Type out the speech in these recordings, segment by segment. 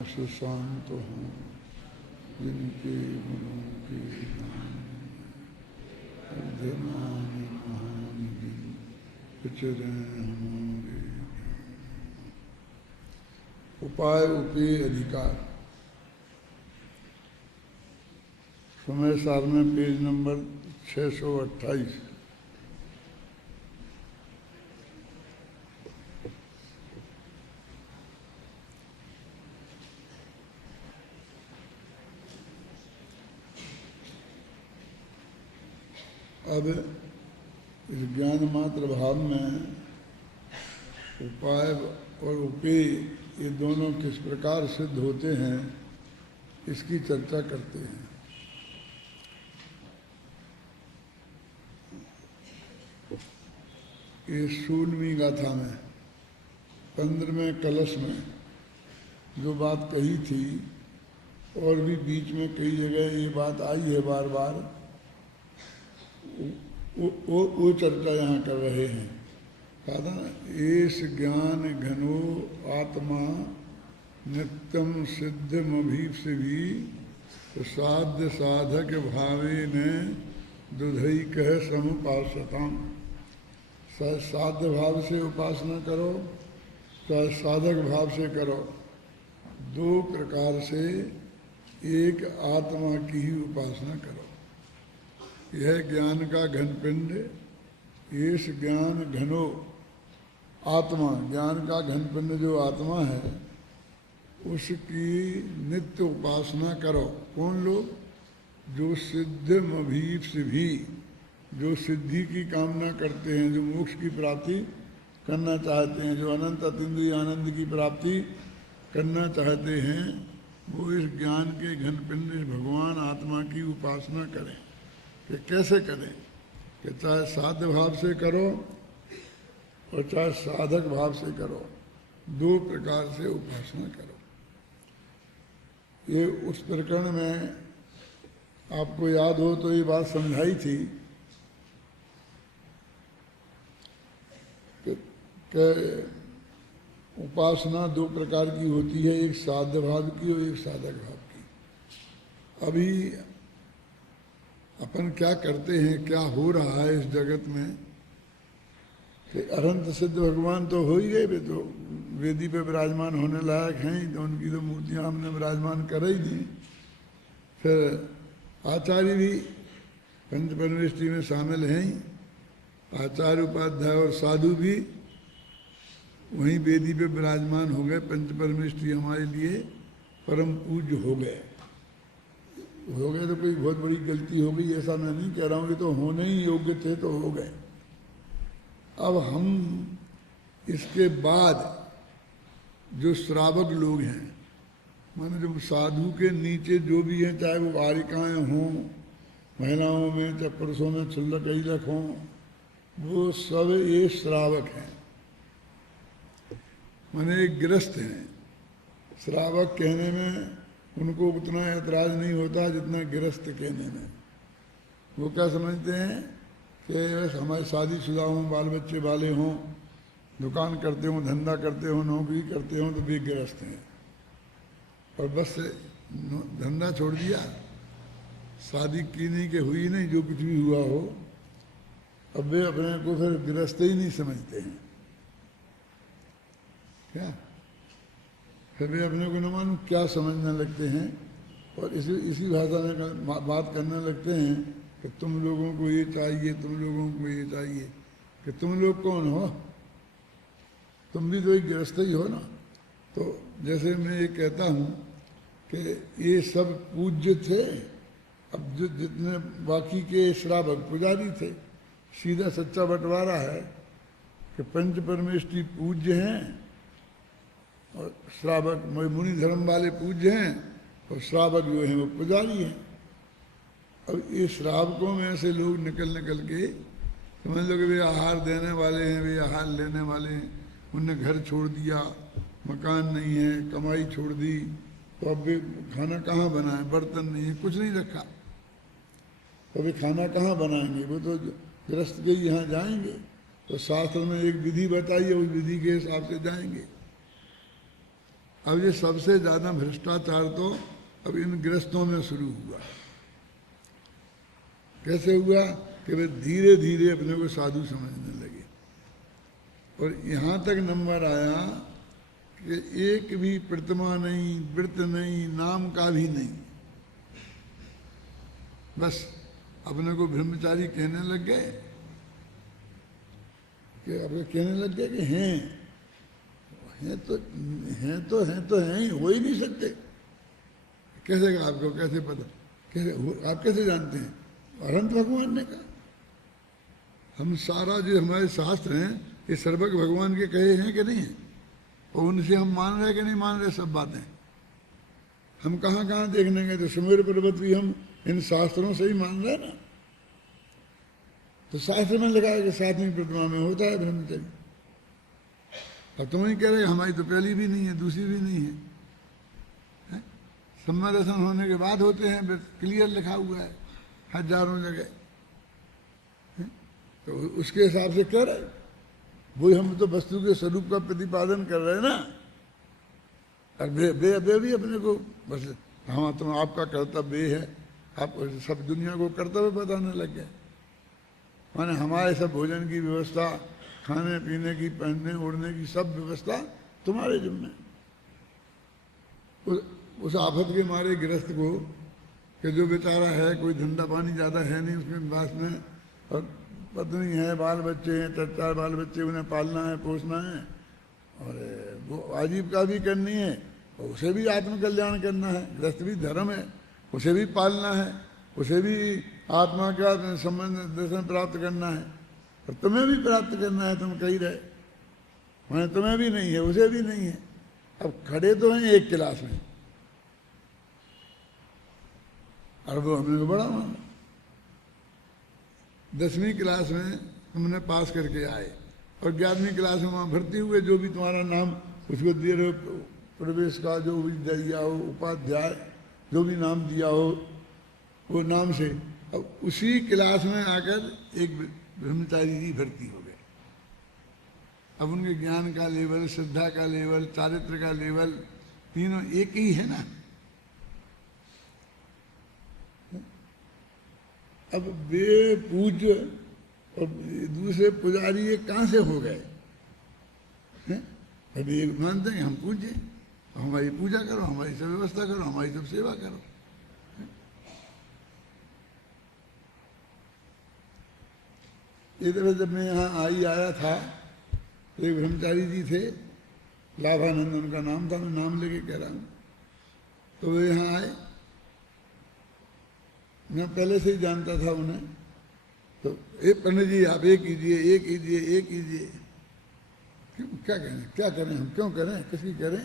सुशांत हूँ जिनके गुणों के बुद्धिमान महान जिन विचरे हमारे। उपाय उपेय अधिकार समय सार में पेज नंबर 628। अब इस ज्ञान मात्र भाव में उपाय और उपेय ये दोनों किस प्रकार सिद्ध होते हैं इसकी चर्चा करते हैं। ये 16वीं गाथा में 15वें कलश में जो बात कही थी और भी बीच में कई जगह ये बात आई है बार बार, वो चर्चा यहाँ कर रहे हैं। कहा था ना, एस ज्ञान घनो आत्मा नित्यम सिद्धमभीप्स भी तो साध्य साधक भावे न दुधई कह समुपासताम। साध्य भाव से उपासना करो चाहे साधक भाव से करो, दो प्रकार से एक आत्मा की ही उपासना करो। यह ज्ञान का घनपिंड, इस ज्ञान घनो आत्मा, ज्ञान का घनपिंड जो आत्मा है उसकी नित्य उपासना करो। कौन लोग? जो सिद्धमभीप्स भी, जो सिद्धि की कामना करते हैं, जो मोक्ष की प्राप्ति करना चाहते हैं, जो अनंत अतीन्द्रिय आनंद की प्राप्ति करना चाहते हैं, वो इस ज्ञान के घनपिंड भगवान आत्मा की उपासना करें। कि कैसे करें? कि चाहे साध्य भाव से करो और चाहे साधक भाव से करो, दो प्रकार से उपासना करो। ये उस प्रकरण में आपको याद हो तो ये बात समझाई थी कि उपासना दो प्रकार की होती है, एक साध्य भाव की और एक साधक भाव की। अभी अपन क्या करते हैं, क्या हो रहा है इस जगत में कि अनंत सिद्ध भगवान तो हो ही गए, वे तो वेदी पे विराजमान होने लायक हैं, तो उनकी तो मूर्तियाँ हमने विराजमान कर ही दी। फिर आचार्य भी पंच परमेष्टि में शामिल हैं ही, आचार्य उपाध्याय और साधु भी वहीं वेदी पे विराजमान हो गए। पंच परमेष्टि हमारे लिए परम पूज्य हो गए। तो कोई बहुत बड़ी गलती हो गई ऐसा मैं नहीं कह रहा हूँ, कि तो होने ही योग्य थे तो हो गए। अब हम इसके बाद जो श्रावक लोग हैं, माने जो साधु के नीचे जो भी हैं, चाहे वो बालिकाएं हों, महिलाओं में चाहे पुरुषों में क्षुल्लक ऐलक हों, वो सब ये श्रावक हैं, माने एक गृहस्थ हैं। श्रावक कहने में उनको उतना ऐतराज नहीं होता जितना गृहस्थ कहने में। वो क्या समझते हैं कि बस हमारे शादीशुदा हों, बाल बच्चे वाले हों, दुकान करते हों, धंधा करते हों, नौकरी करते हों तो वे गृहस्थ हैं। और बस धंधा छोड़ दिया, शादी की नहीं कि हुई नहीं, जो कुछ भी हुआ हो, अब वे अपने को फिर गृहस्थ ही नहीं समझते हैं। क्या फिर वे अपने को न मालूम क्या समझने लगते हैं और इसी भाषा में बात करने लगते हैं कि तुम लोगों को ये चाहिए, तुम लोगों को ये चाहिए। कि तुम लोग कौन हो? तुम भी तो एक गृहस्थ ही हो ना। तो जैसे मैं ये कहता हूँ कि ये सब पूज्य थे, अब जो जितने बाकी के श्रावक पुजारी थे, सीधा सच्चा बंटवारा है कि पंच परमेष्टि पूज्य हैं और श्रावक मुनि धर्म वाले पूज्य हैं और श्रावक जो हैं वो पुजारी हैं। अब ये श्रावकों में से लोग निकल के समझ लो कि वे आहार देने वाले हैं, वे आहार लेने वाले हैं। उनने घर छोड़ दिया, मकान नहीं है, कमाई छोड़ दी, तो अब वे खाना कहाँ बनाएं? बर्तन नहीं है, कुछ नहीं रखा, तो वे खाना कहाँ बनाएंगे? वो तो गृहस्थ के यहाँ जाएंगे। तो शास्त्र में एक विधि बताइए, उस विधि के हिसाब से जाएंगे। अब ये सबसे ज्यादा भ्रष्टाचार तो अब इन गृहस्थों में शुरू हुआ। कैसे हुआ कि वे धीरे धीरे अपने को साधु समझने लगे, और यहां तक नंबर आया कि एक भी प्रतिमा नहीं, व्रत नहीं, नाम का भी नहीं, बस अपने को ब्रह्मचारी कहने लग गए कि अब कहने लग गए कि हैं तो हैं ही, हो ही नहीं सकते। कैसे कहा आपको, कैसे पता, कैसे आप कैसे जानते हैं? अनंत भगवान ने कहा। हम सारा जो हमारे शास्त्र हैं ये सर्वज्ञ भगवान के कहे हैं कि नहीं है, और उनसे हम मान रहे कि नहीं मान रहे सब बातें। हम कहाँ कहाँ देखने गए तो सुमेर पर्वत भी हम इन शास्त्रों से ही मान रहे हैं ना। तो शास्त्र में लिखा है कि सातवीं प्रतिमा में होता है ब्रह्मचर्य। अब तुम ही कह रहे हमारी तो पहली भी नहीं है, दूसरी भी नहीं है, सम्मा दर्शन होने के बाद होते हैं, क्लियर लिखा हुआ है हजारों जगह। तो उसके हिसाब से कह रहे, वही हम तो वस्तु के स्वरूप का प्रतिपादन कर रहे हैं ना। और बे भी अपने को बस हाँ तुम आपका कर्तव्य है, आप सब दुनिया को कर्तव्य बताने लग गए। माने हमारे सब भोजन की व्यवस्था, खाने पीने की, पहनने ओढ़ने की सब व्यवस्था तुम्हारे जिम्मे। उस आफत के मारे गृहस्थ को कि जो बेचारा है, कोई धंधा पानी ज़्यादा है नहीं उसमें पास में, और पत्नी है, बाल बच्चे हैं, 4 बाल बच्चे, उन्हें पालना है, पोसना है, और वो आजीविका भी करनी है, और उसे भी आत्मकल्याण करना है। गृहस्थ भी धर्म है, उसे भी पालना है, उसे भी आत्मा का संबंध दर्शन प्राप्त करना है, और तुम्हें भी प्राप्त करना है। तुम कही रहे मैंने तुम्हें भी नहीं है, उसे भी नहीं है। अब खड़े तो हैं एक क्लास में, और वो हमने को बड़ा माना। 10वीं क्लास में हमने पास करके आए, और 11वीं क्लास में वहाँ भर्ती हुए। जो भी तुम्हारा नाम उसको दे रहे हो, प्रवेश का जो भी दिया हो, उपाध्याय जो भी नाम दिया हो वो नाम से, अब उसी क्लास में आकर एक ब्रह्मचारी जी भर्ती हो गए। अब उनके ज्ञान का लेवल, श्रद्धा का लेवल, चारित्र का लेवल तीनों एक ही है ना। अब वे पूज्य और दूसरे पुजारी ये कहाँ से हो गए? अभी एक मानते हैं हम पूज्य, हमारी पूजा करो, हमारी सब व्यवस्था करो, हमारी सब सेवा करो। एक तरह जब मैं यहाँ आया था तो एक ब्रह्मचारी जी थे, लाभानंद उनका नाम था, मैं नाम लेके कह रहा हूँ। तो वे यहाँ आए, मैं पहले से ही जानता था उन्हें। तो पंडित जी आप ये कीजिए, ये कीजिए, ये कीजिए। क्यों, क्या करें, क्या करें, हम क्यों करें, किसकी करें?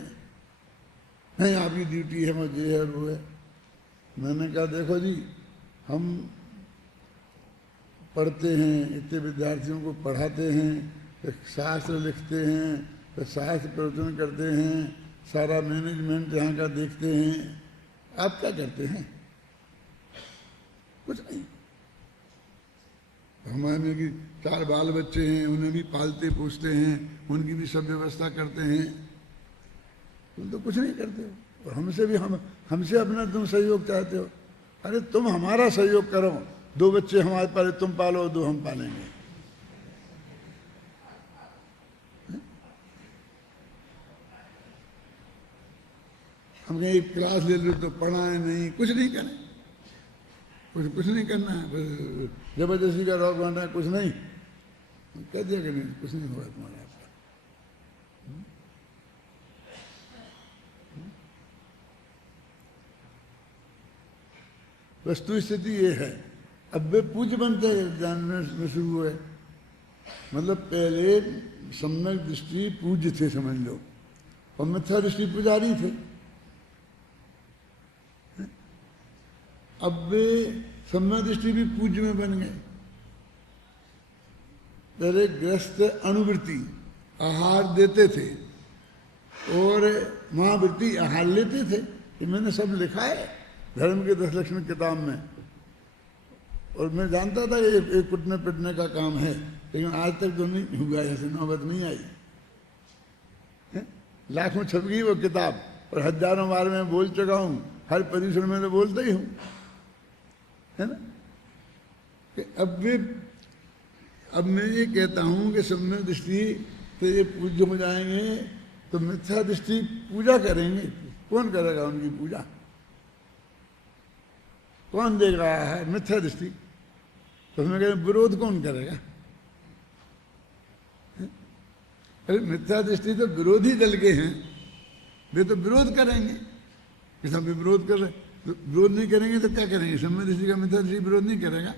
नहीं आपकी ड्यूटी है, मुझे है, वो है। मैंने कहा देखो जी, हम पढ़ते हैं, इतने विद्यार्थियों को पढ़ाते हैं, शास्त्र लिखते हैं, फिर शास्त्र प्रवचन करते हैं, सारा मैनेजमेंट यहाँ का देखते हैं। आप क्या करते हैं? कुछ नहीं। हमारे की 4 बाल बच्चे हैं, उन्हें भी पालते पोसते हैं, उनकी भी सब व्यवस्था करते हैं। तुम तो कुछ नहीं करते हो, और हमसे भी हमसे अपना तुम सहयोग चाहते हो। अरे तुम हमारा सहयोग करो, 2 बच्चे हमारे पाले, तुम पालो, 2 हम पालेंगे। हम कहीं एक क्लास ले लो तो पढ़ाएं नहीं, कुछ नहीं करें, कुछ नहीं करना है, बस जबरदस्ती का रॉक बांधना है, कुछ नहीं। कह दिया कि नहीं, कुछ नहीं होगा तुम्हारे आपका। वस्तु स्थिति ये है। अब वे पूज्य बनते जानने में शुरू हुए। मतलब पहले सम्यक दृष्टि पूज्य थे समझ लो, और मिथ्या दृष्टि पुजारी थे। अब वे सम्यक दृष्टि भी पूज्य में बन गए। पहले गृहस्थ अनुवृत्ति आहार देते थे, और महावृत्ति आहार लेते थे। कि मैंने सब लिखा है धर्म के 10 लक्षण किताब में, और मैं जानता था ये एक कुटने पिटने का काम है, लेकिन आज तक तो नहीं हुआ, ऐसे नौबत नहीं आई। लाखों छप गई वो किताब, और हजारों बार मैं बोल चुका हूँ, हर परिसर में तो बोलता ही हूँ, है ना। कि अब मैं ये कहता हूँ कि सम्यक दृष्टि तो ये पूज्य हो जाएंगे, तो मिथ्या दृष्टि पूजा करेंगे, कौन करेगा उनकी पूजा? कौन देख रहा है मिथ्या दृष्टि? तो उसमें कहें विरोध कौन करेगा? अरे मिथ्या दृष्टि तो विरोधी दल के हैं, वे तो विरोध करेंगे कि सब विरोध कर रहे, तो विरोध नहीं करेंगे तो क्या करेंगे? सम्यक दृष्टि का मिथ्या दृष्टि विरोध नहीं करेगा।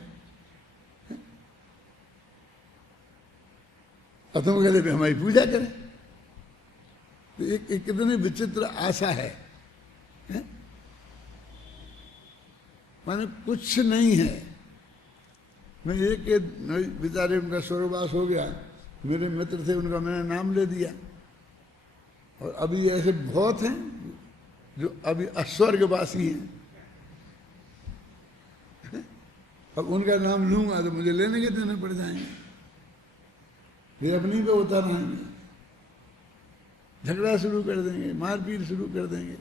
और तुम कहते हमारी पूजा करें, तो एक कितनी विचित्र आशा है? माने कुछ नहीं है। मैं एक बेचारे उनका स्वर्गवास हो गया, मेरे मित्र थे, उनका मैंने नाम ले दिया, और अभी ऐसे बहुत हैं जो अभी अस्वर्गवासी हैं। अब उनका नाम लूंगा तो मुझे लेने के देने पड़ जाएंगे, वे अपनी पे उतर आएंगे, झगड़ा शुरू कर देंगे, मारपीट शुरू कर देंगे।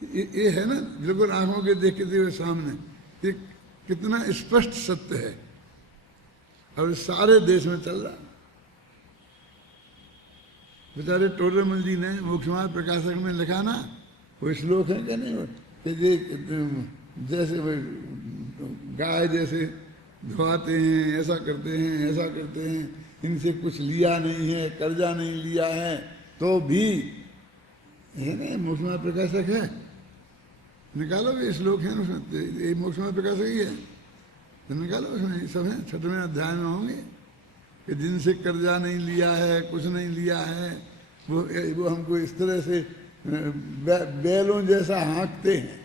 ये है ना बिल्कुल आंखों के देखते हुए सामने, ये कितना स्पष्ट सत्य है और सारे देश में चल रहा। बेचारे टोडरमल जी ने मोक्षमार्ग प्रकाशक में लिखा ना, वो श्लोक है क्या नहीं, जैसे गाय जैसे धुआते हैं, ऐसा करते हैं, ऐसा करते हैं, इनसे कुछ लिया नहीं है, कर्जा नहीं लिया है, तो भी ये नहीं मोक्षमार्ग प्रकाशक है, निकालो ये श्लोक है उसमें, ये मोक्षमार्ग प्रकाशक ही है, तो निकालो उसमें, ये सब है 6वें अध्याय में होंगे कि जिनसे कर्जा नहीं लिया है, कुछ नहीं लिया है, वो हमको इस तरह से बैलों जैसा हाँकते हैं।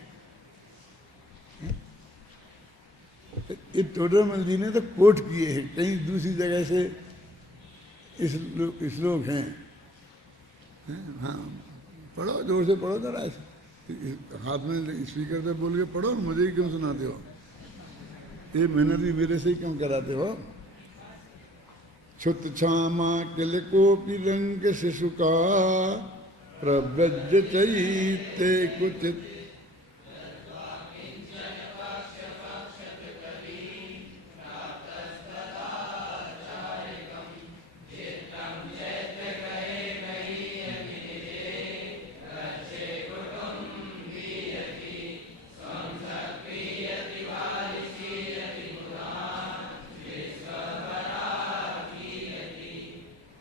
ये टोडरमल जी ने तो कोट किए हैं, कहीं दूसरी जगह से श्लोक हैं। हाँ पढ़ो, जोर से पढ़ो जरा, हाथ में स्पीकर पे बोल के पढ़ो, मुझे ही क्यों सुनाते हो? ये मेहनत भी मेरे से ही क्यों कराते हो? क्षुत क्षामा किल कोपि रंग शिशु का प्रव्रज चैते कुचित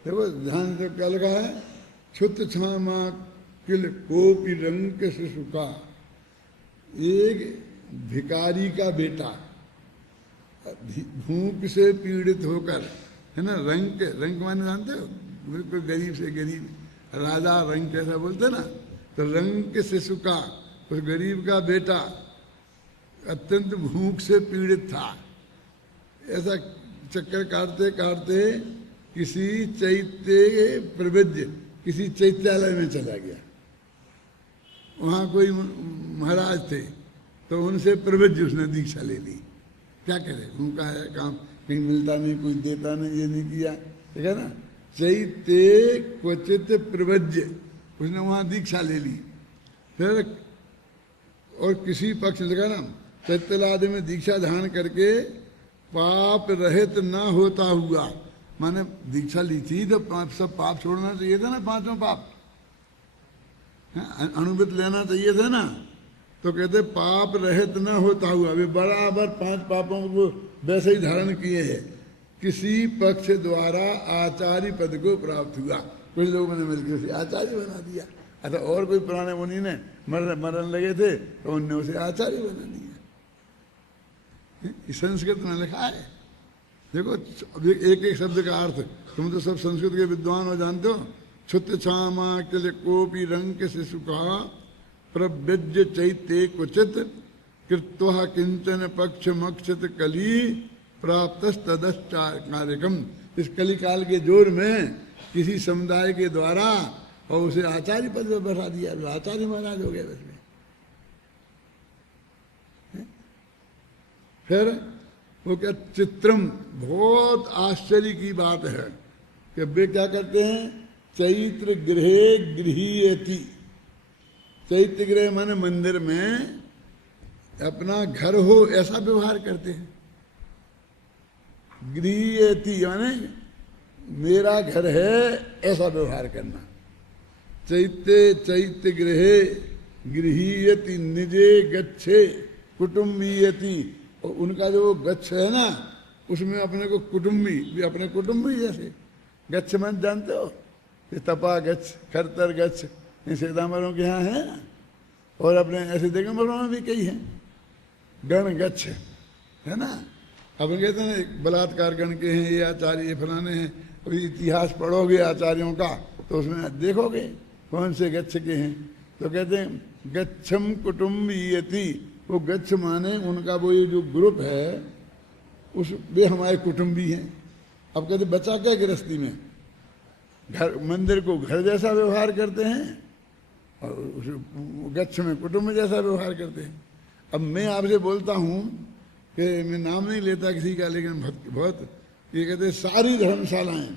देखो ध्यान से क्या लगा है, क्षुत क्षामा किल कोपि रंग शिशु का, एक भिकारी का बेटा भूख से पीड़ित होकर, है ना, रंग माने जानते हो, बिल्कुल गरीब से गरीब, राजा रंग कैसा बोलते ना, तो रंग के शिशु का, उस गरीब का बेटा अत्यंत भूख से पीड़ित था। ऐसा चक्कर काटते काटते किसी चैत्य प्रवृद्ध, किसी चैत्यालय में चला गया। वहाँ कोई महाराज थे, तो उनसे प्रवृद्ध उसने दीक्षा ले ली। क्या करे, उनका है काम, कहीं मिलता नहीं, कोई देता नहीं, ये नहीं किया, ठीक है ना। चैत्य क्वचित प्रवृद्ध, उसने वहाँ दीक्षा ले ली। फिर और किसी पक्ष लगा ना, चैत्यलादि में दीक्षा धारण करके पाप रहित ना होता हुआ, माने दीक्षा ली थी तो सब पाप छोड़ना चाहिए था ना, पांचों पाप अनुमत लेना चाहिए था ना, तो कहते पाप रहित न होता हुआ, वे बराबर 5 पापों को वैसे ही धारण किए हैं। किसी पक्ष द्वारा आचार्य पद को प्राप्त हुआ, कुछ लोगों ने मिलकर उसे आचार्य बना दिया, अतः और कोई पुराने मुनि ने मरण लगे थे तो उनने उसे आचार्य बना दिया। संस्कृत में लिखा है, देखो एक एक शब्द का अर्थ, तुम तो सब संस्कृत के विद्वान हो, जानते हो। क्षुत क्षामा किल कोपि रंग शिशु का प्रव्यज्य चैत्य क्वचित कृत्वा किंचन पक्ष मक्षित कली प्राप्त तदश्चार्यकम। इस कली काल के जोर में किसी समुदाय के द्वारा और उसे आचार्य पद पर बैठा दिया, आचार्य महाराज हो गया बस में। फिर वो क्या चित्रम, बहुत आश्चर्य की बात है कि वे क्या करते हैं, चैत्र गृहे गृहीयति। चैत्र गृह माने मंदिर में अपना घर हो ऐसा व्यवहार करते हैं। गृहीयति माने मेरा घर है ऐसा व्यवहार करना। चैत्य गृहे गृहीयति निजे गच्छे कुटुम्बीयति। और उनका जो गच्छ है ना, उसमें अपने को कुटुम्बी, भी अपने कुटुम्बी जैसे। गच्छ मन जानते हो, ये तपा गच्छ, खरतर गच्छ, ये सीतामढ़ों के यहाँ है ना, और अपने ऐसे दिगंबरों में भी कई हैं। गण गच्छ है ना, अपन कहते हैं ना बलात्कार गण के हैं, ये आचार्य ये फलाने हैं। अभी इतिहास पढ़ोगे आचार्यों का तो उसमें देखोगे कौन से गच्छ के हैं। तो कहते हैं गच्छम कुटुम्बीयति। वो गच्छ माने उनका वो ये जो ग्रुप है, उस वे हमारे कुटुंबी हैं। अब कहते बचा क्या गृहस्थी में, घर मंदिर को घर जैसा व्यवहार करते हैं और उस गच्छ में कुटुंब जैसा व्यवहार करते हैं। अब मैं आपसे बोलता हूँ कि मैं नाम नहीं लेता किसी का, लेकिन बहुत ये कहते हैं सारी धर्मशालाएं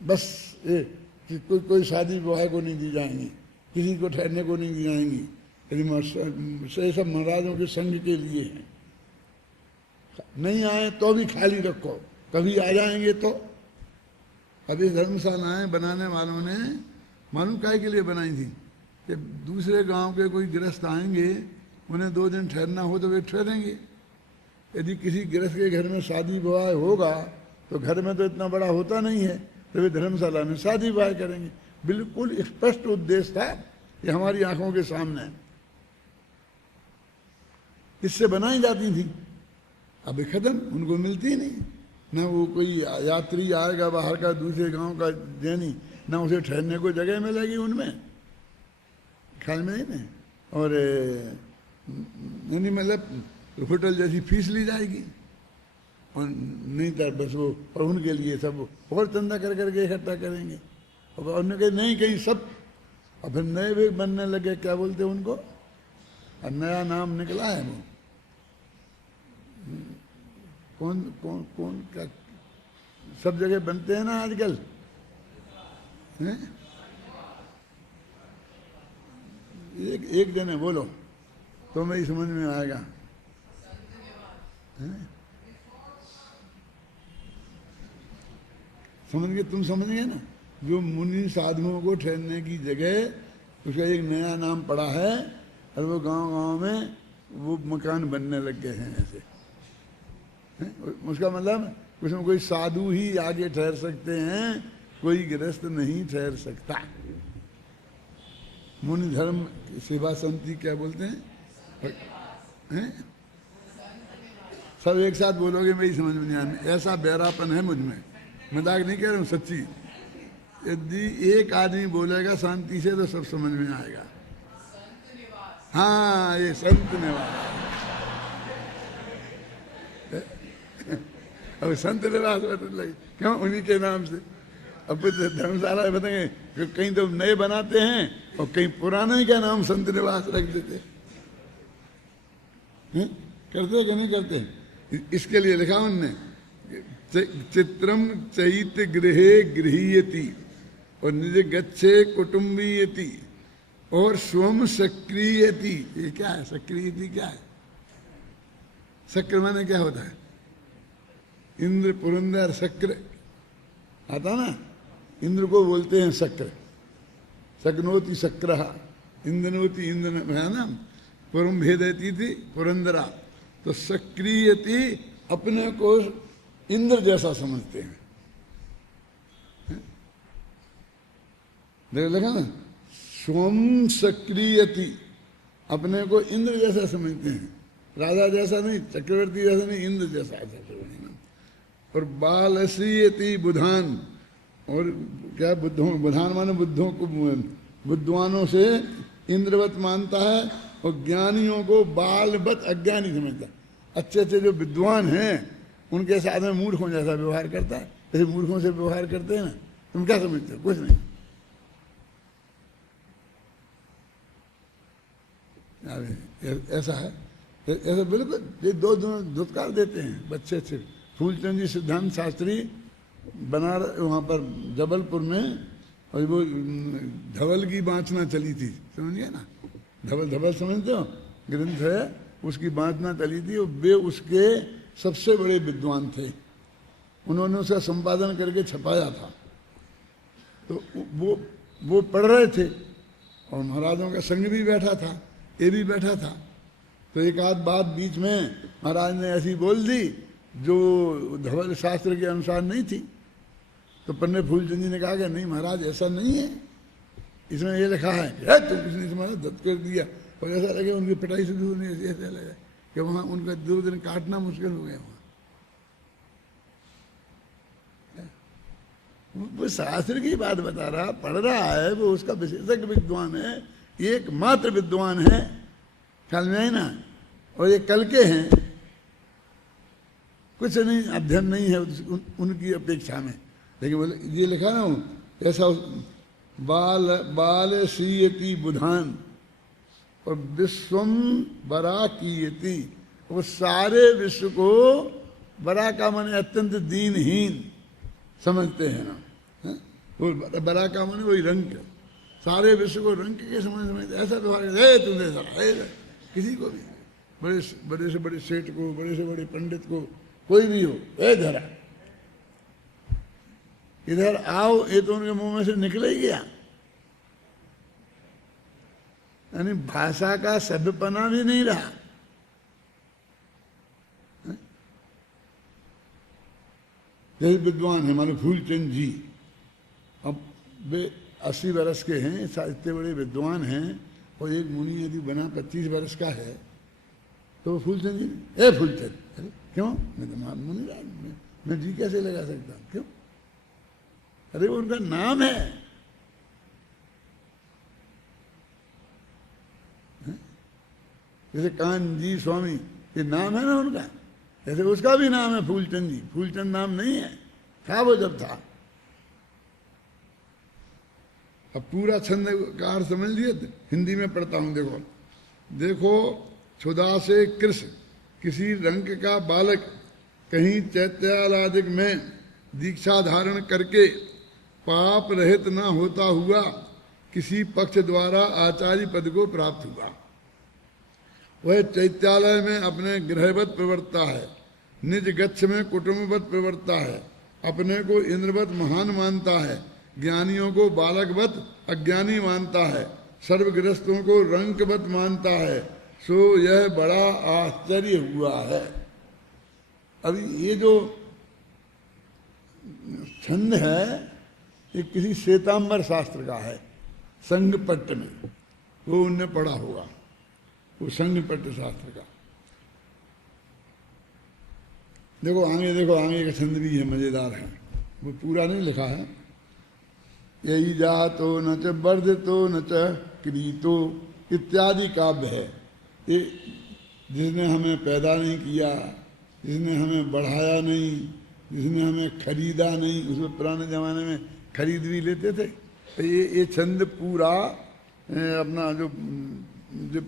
बस कि कोई शादी विवाह को नहीं दी जाएंगी, किसी को ठहरने को नहीं दी जाएंगी, यदि सब महाराजों के संघ के लिए हैं। नहीं आए तो भी खाली रखो, कभी आ जाएंगे तो। अभी धर्मशालाएं बनाने वालों ने मालूम काय के लिए बनाई थी कि दूसरे गांव के कोई गृहस्थ आएंगे, उन्हें 2 दिन ठहरना हो तो वे ठहरेंगे। यदि किसी गृहस्थ के घर में शादी विवाह होगा तो घर में तो इतना बड़ा होता नहीं है, तो वे धर्मशाला में शादी विवाह करेंगे। बिल्कुल स्पष्ट उद्देश्य था, ये हमारी आंखों के सामने है। इससे बनाई जाती थी, अब खत्म, उनको मिलती नहीं। न वो कोई यात्री आएगा बाहर का, दूसरे गांव का जैनी, न उसे ठहरने को जगह मिलेगी उनमें, ख्याल में नहीं। और नहीं मतलब होटल जैसी फीस ली जाएगी, और नहीं तो बस वो, और उनके लिए सब और चंदा कर करके इकट्ठा करेंगे। और उन्होंने कहा नहीं कहीं सब, और फिर नए भी बनने लगे, क्या बोलते हैं उनको, और नया नाम निकला है वो, कौन कौन कौन क्या, सब जगह बनते हैं ना आजकल, हैं? एक जने बोलो तो मेरी समझ में आएगा। समझ गए, तुम समझ गए ना। जो मुनि साधुओं को ठहरने की जगह, उसका एक नया नाम पड़ा है, और वो गांव-गांव में वो मकान बनने लग गए हैं ऐसे। उसका मतलब उसमें कोई साधु ही आगे ठहर सकते हैं, कोई गृहस्थ नहीं ठहर सकता। मुनि धर्म सेवा संति क्या बोलते हैं? सब एक साथ बोलोगे, मेरी समझ में नहीं आने। ऐसा बहरापन है मुझ में, मजाक नहीं कह रहा हूँ, सच्ची। यदि एक आदमी बोलेगा शांति से तो सब समझ में आएगा। हाँ, ये संत निवास। अब संत निवास लगे क्यों, उन्हीं के नाम से। अब धर्मशाला बताएंगे, कहीं तो नए बनाते हैं और कहीं पुराने का नाम संत निवास रख देते हैं। करते कि नहीं करते? इसके लिए लिखा उनने, चित्रम चैत्य गृहे गृहीयति और निज गच्छे कुटुम्बीयति और स्वम सक्रियति। ये क्या है सक्रियति? क्या है सक्र? माने क्या होता है? इंद्र पुरंदर सक्र आता ना, इंद्र को बोलते हैं सक्र। सक्नोति सक्र, इंद्रनोति इंद्र है ना। पुरम भेदती थी पुरंदरा, तो सक्रियति अपने को इंद्र जैसा समझते हैं। देख लगा ना, स्वम सक्रियति अपने को इंद्र जैसा समझते हैं, राजा जैसा नहीं, चक्रवर्ती जैसा नहीं, इंद्र जैसा। और बालसीयति बुधान, और क्या बुद्धों, बुधान माने बुद्धों को, बुद्धवानों से इंद्रवत मानता है, और ज्ञानियों को बालवत अज्ञानी समझता है। अच्छे अच्छे जो विद्वान हैं उनके साथ में मूर्खों जैसा व्यवहार करता है। जैसे मूर्खों से व्यवहार करते हैं ना, तुम क्या समझते हो? कुछ नहीं। ऐसा है। ऐसा बिल्कुल ये दो धुतकार देते हैं बच्चे से। फूलचंद जी सिद्धांत शास्त्री बनारस वहाँ पर जबलपुर में, और वो धवल की बाँचना चली थी, समझिए ना, धवल समझते हो, ग्रंथ है, उसकी बाँचना चली थी, और वे उसके सबसे बड़े विद्वान थे। उन्होंने उसका संपादन करके छपाया था। तो वो पढ़ रहे थे और महाराजों का संग भी बैठा था, ये भी बैठा था। तो एक आध बात बीच में महाराज ने ऐसी बोल दी जो धवल शास्त्र के अनुसार नहीं थी। तो पंडित फूलचंद जी ने कहा कि नहीं महाराज ऐसा नहीं है, इसमें ये लिखा है तो किसने तुम्हारा दत्त कर दिया। और ऐसा लगे उनकी पिटाई से दूर नहीं, ऐसा लगे कि वहाँ उनका 2 दिन काटना मुश्किल हो गया। वहाँ वो शास्त्र की बात बता रहा, पढ़ रहा है, वो उसका विशेषज्ञ विद्वान है, एकमात्र विद्वान है, ख्याल में है ना। और ये कल के हैं, कुछ नहीं अध्ययन नहीं है उनकी अपेक्षा में। लेकिन बोले ये लिखा ना ऐसा बाल सीयति बुधान और विश्वम बरा कीयति, वो सारे विश्व को बरा का माने अत्यंत दीनहीन समझते हैं ना। वो बरा का माने वही रंग, सारे विश्व को रंग के समझते, ऐसा व्यवहार तुमने किसी को भी, बड़े से बड़े सेठ को, बड़े से बड़े पंडित को, कोई भी हो, इधर आओ, ये तो उनके मुंह में से निकल ही गया। यानी भाषा का सभ्यपना भी नहीं रहा। जैसे विद्वान है मानो फूलचंद जी, अब वे 80 वर्ष के हैं, इतने बड़े विद्वान हैं, और एक मुनि यदि बना 25 वर्ष का है तो फूलचंद जी, फूलचंद, अरे क्यों, मैं तो मुनि राज, मैं जी कैसे लगा सकता हूँ, क्यों, अरे वो उनका नाम है। जैसे कानजी स्वामी, ये नाम है ना उनका, जैसे उसका भी नाम है फूलचंद जी। फूलचंद नाम नहीं है, था वो जब था। अब पूरा छंद का अर्थ समझ लिए, हिंदी में पढ़ता हूं, देखो देखो क्षुधा से कृष्ण, किसी रंग का बालक कहीं चैत्यालादिक में दीक्षा धारण करके पाप रहित न होता हुआ किसी पक्ष द्वारा आचार्य पद को प्राप्त हुआ। वह चैत्यालय में अपने गृहवत प्रवर्तता है, निज गच्छ में कुटुंबवत प्रवर्तता है, अपने को इंद्रवत महान मानता है, ज्ञानियों को बालकवत अज्ञानी मानता है, सर्वग्रस्तों को रंकवत मानता है, सो यह बड़ा आश्चर्य हुआ है। अभी ये जो छंद है ये किसी श्वेतांबर शास्त्र का है, संगपट्ट में, वो उनने पढ़ा होगा, वो संगपट्ट शास्त्र का। देखो आगे का छंद भी है, मजेदार है, वो पूरा नहीं लिखा है। यही जातो न च वर्धितो न च क्रीतो इत्यादि काव्य है। ये जिसने हमें पैदा नहीं किया, जिसने हमें बढ़ाया नहीं, जिसने हमें खरीदा नहीं, उसमें पुराने जमाने में खरीद भी लेते थे। तो ये छंद पूरा अपना जो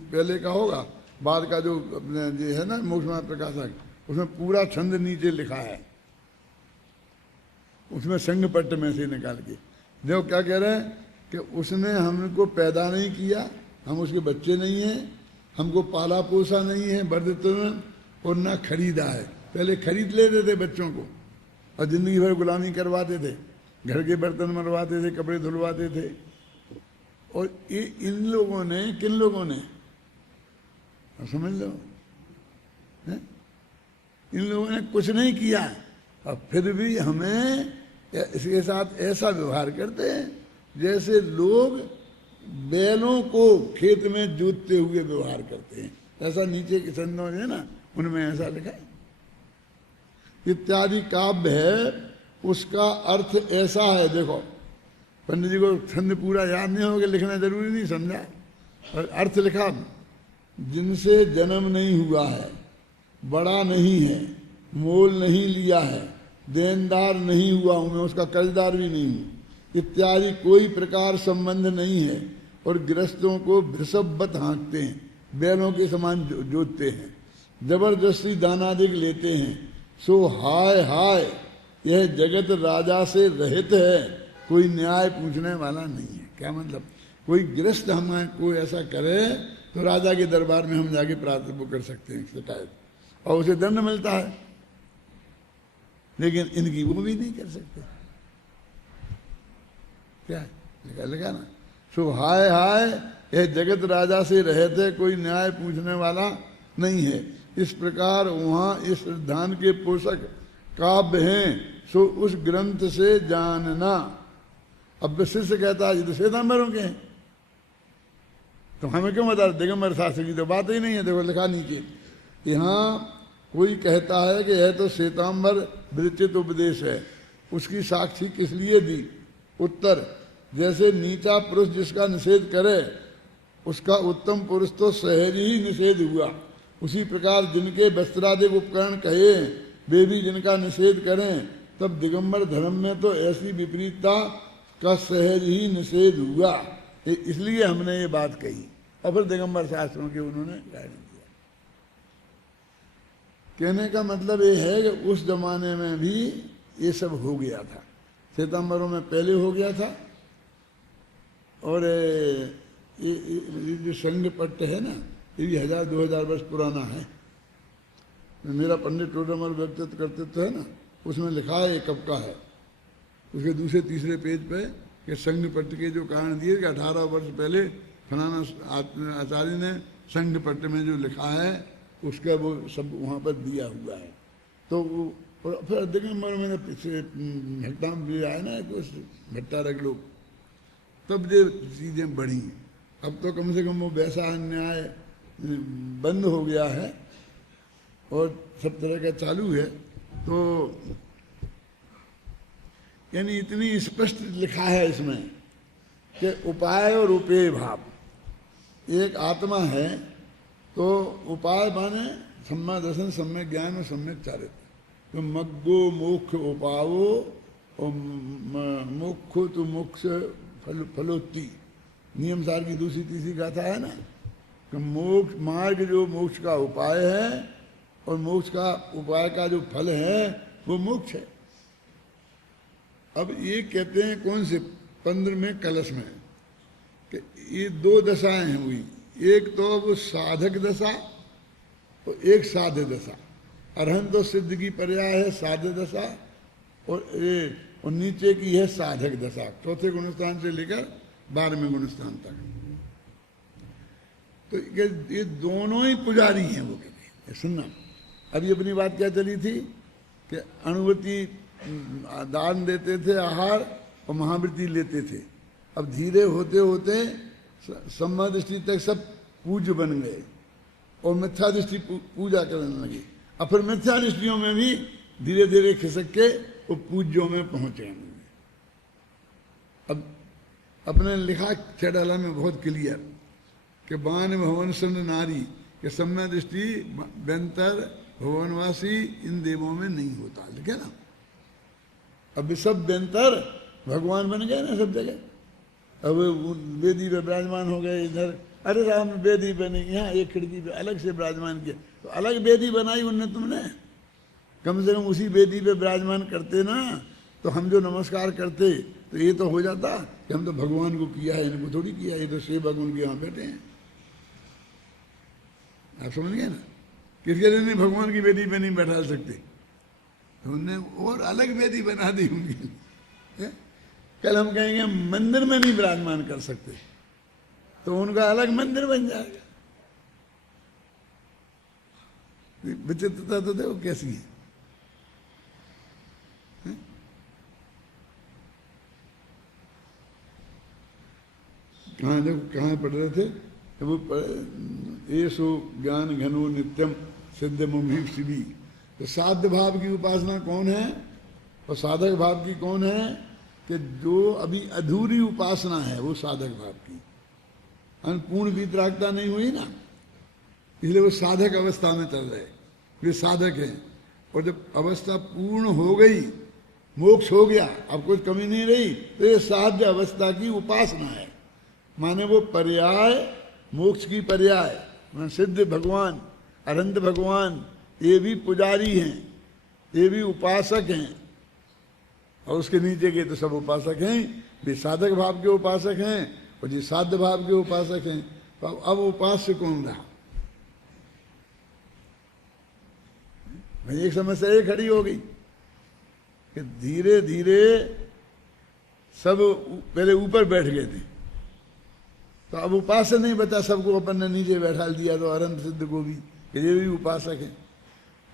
पहले का होगा, बाद का जो अपने जो है ना मोक्षमार्ग प्रकाशक, उसमें पूरा छंद नीचे लिखा है, उसमें संगपट्ट में से निकाल के। देखो क्या कह रहे हैं कि उसने हमको पैदा नहीं किया, हम उसके बच्चे नहीं हैं, हमको पाला पोसा नहीं है, वर्धित और ना खरीदा है। पहले खरीद लेते थे बच्चों को और जिंदगी भर गुलामी करवाते थे, घर के बर्तन मरवाते थे, कपड़े धुलवाते थे। और ये इन लोगों ने, किन लोगों ने, समझ लो, इन लोगों ने कुछ नहीं किया और फिर भी हमें इसके साथ ऐसा व्यवहार करते हैं जैसे लोग बैलों को खेत में जोतते हुए व्यवहार करते हैं। ऐसा नीचे के छंदों है ना, उनमें ऐसा लिखा है। इत्यादि काव्य है, उसका अर्थ ऐसा है। देखो पंडित जी को छंद पूरा याद नहीं होगा, लिखना जरूरी नहीं समझा, और अर्थ लिखा, जिनसे जन्म नहीं हुआ है, बड़ा नहीं है, मोल नहीं लिया है, देनदार नहीं हुआ हूं मैं, उसका कर्जदार भी नहीं हूं, इत्यादि कोई प्रकार संबंध नहीं है, और गृहस्थों को वृषभवत हाँकते हैं, बैलों के समान जोतते हैं। जबरदस्ती दानादिक लेते हैं, सो हाय हाय यह जगत राजा से रहित है, कोई न्याय पूछने वाला नहीं है। क्या मतलब? कोई गृहस्थ हमें कोई ऐसा करे तो राजा के दरबार में हम जाके प्रार्थना कर सकते हैं शिकायत, और उसे दंड मिलता है, लेकिन इनकी वो भी नहीं कर सकते। क्या लगा ना? सो हाय हाय यह जगत राजा से रहते, कोई न्याय पूछने वाला नहीं है। इस प्रकार वहाँ इस सिद्धांत के पोषक काव्य हैं, सो उस ग्रंथ से जानना। अब शिष्य कहता है ये तो श्वेतांबरों के हैं, तो हमें क्यों बता रहे? दिगंबर शास्त्र की तो बात ही नहीं है। देखो लिखा नीचे, यहाँ कोई कहता है कि यह तो श्वेतांबर विरचित उपदेश है, उसकी साक्षी किस लिए दी? उत्तर, जैसे नीचा पुरुष जिसका निषेध करे उसका उत्तम पुरुष तो सहज ही निषेध हुआ, उसी प्रकार जिनके वस्त्रादि उपकरण कहे वे भी जिनका निषेध करें, तब दिगंबर धर्म में तो ऐसी विपरीतता का सहज ही निषेध हुआ। इसलिए हमने ये बात कही, और फिर दिगंबर शास्त्रों के उन्होंने गायन दिया। कहने का मतलब ये है कि उस जमाने में भी ये सब हो गया था, श्वेतांबरों में पहले हो गया था। और ये जो संघ पट्ट है ना, ये भी 1000-2000 वर्ष पुराना है। मेरा पंडित टोडरमल व्यक्तित्व कर्तृत्व है ना, उसमें लिखा है ये कब का है। उसके दूसरे तीसरे पेज पे कि संघ पट्ट के जो कारण दिए कि 18 वर्ष पहले फलाना आचार्य ने संघ पट्ट में जो लिखा है उसका वो सब वहाँ पर दिया हुआ है। तो वो फिर दिगंबर में पीछे भट्टा भी आए ना, कुछ भट्टारक लोग, तब ये चीज़ें बढ़ी। अब तो कम से कम वो वैसा अन्याय बंद हो गया है और सब तरह का चालू है। तो यानी इतनी स्पष्ट लिखा है इसमें कि उपाय और उपेय भाव, एक आत्मा है तो उपाय माने सम्यक दर्शन, सम्यक ज्ञान और सम्यक चारित्र। तो मग्गो मोक्ष उपावो और मोक्ष तो मोक्ष फलोत्ति, नियम सार की दूसरी तीसरी गाथा है ना कि मोक्ष मार्ग जो मोक्ष का उपाय है और मोक्ष का उपाय का जो फल है वो मोक्ष है। अब ये कहते हैं कौन से 15वें कलश में कि ये दो दशाएं हुई, एक तो वो साधक दशा और एक साध्य दशा। अरहंत तो सिद्ध की पर्याय है साध्य दशा, और नीचे की है साधक दशा, चौथे गुणस्थान से लेकर 12वें गुणस्थान तक। तो ये दोनों ही पुजारी हैं वो कहते हैं। सुनना, अभी अपनी बात क्या चली थी कि अणुवती दान देते थे आहार और महावृत्ति लेते थे। अब धीरे होते होते सम्मा दृष्टि तक सब पूज्य बन गए और मिथ्या दृष्टि पूजा करने लगी। अब फिर मिथ्या दृष्टियों में भी धीरे धीरे खिसक के वो पूज्यों में पहुंचे। अब अपने लिखा छेडाला में बहुत क्लियर कि बान भवन सन्न नारी के सम्मा दृष्टि व्यंतर भवनवासी इन देवों में नहीं होता, लिखे ना। अब सब व्यंतर भगवान बन गए ना सब जगह। अब वेदी पे विराजमान हो गए इधर, अरे राम वेदी बनी, यहाँ एक खिड़की पे अलग से विराजमान किया, तो अलग वेदी बनाई उनने तुमने। कम से कम उसी वेदी पे विराजमान करते ना, तो हम जो नमस्कार करते तो ये तो हो जाता कि हम तो भगवान को किया है, इनको थोड़ी किया, ये तो सेवक उनके यहाँ बैठे हैं। आप समझ गए ना, किसके लिए नहीं भगवान की वेदी पे नहीं बैठा सकते, तो उनने और अलग वेदी बना दी उनकी। कल हम कहेंगे मंदिर में नहीं विराजमान कर सकते, तो उनका अलग मंदिर बन जाएगा। विचित्रता तो देखो कैसी है। कहाँ देखो कहाँ पढ़ रहे थे वो येषु ज्ञान घनो नित्यम सिद्ध मुमि शिवी। तो साध्य भाव की उपासना कौन है और साधक भाव की कौन है? कि जो अभी अधूरी उपासना है वो साधक भाव की, पूर्ण वितरागता नहीं हुई ना, इसलिए वो साधक अवस्था में चल रहे, वे साधक हैं। और जब अवस्था पूर्ण हो गई, मोक्ष हो गया, अब कुछ कमी नहीं रही, तो ये साध्य अवस्था की उपासना है। माने वो पर्याय, मोक्ष की पर्याय सिद्ध भगवान अनंत भगवान ये भी पुजारी हैं, ये भी उपासक हैं, और उसके नीचे के तो सब उपासक हैं, वे साधक भाव के उपासक हैं और जी साध्य भाव के उपासक हैं। तो अब उपास्य कौन रहा? एक समस्या ये खड़ी हो गई कि धीरे धीरे सब पहले ऊपर बैठ गए थे, तो अब उपास्य नहीं बचा, सबको अपन ने नीचे बैठा दिया, तो अनंत सिद्ध को भी कि ये भी उपासक है।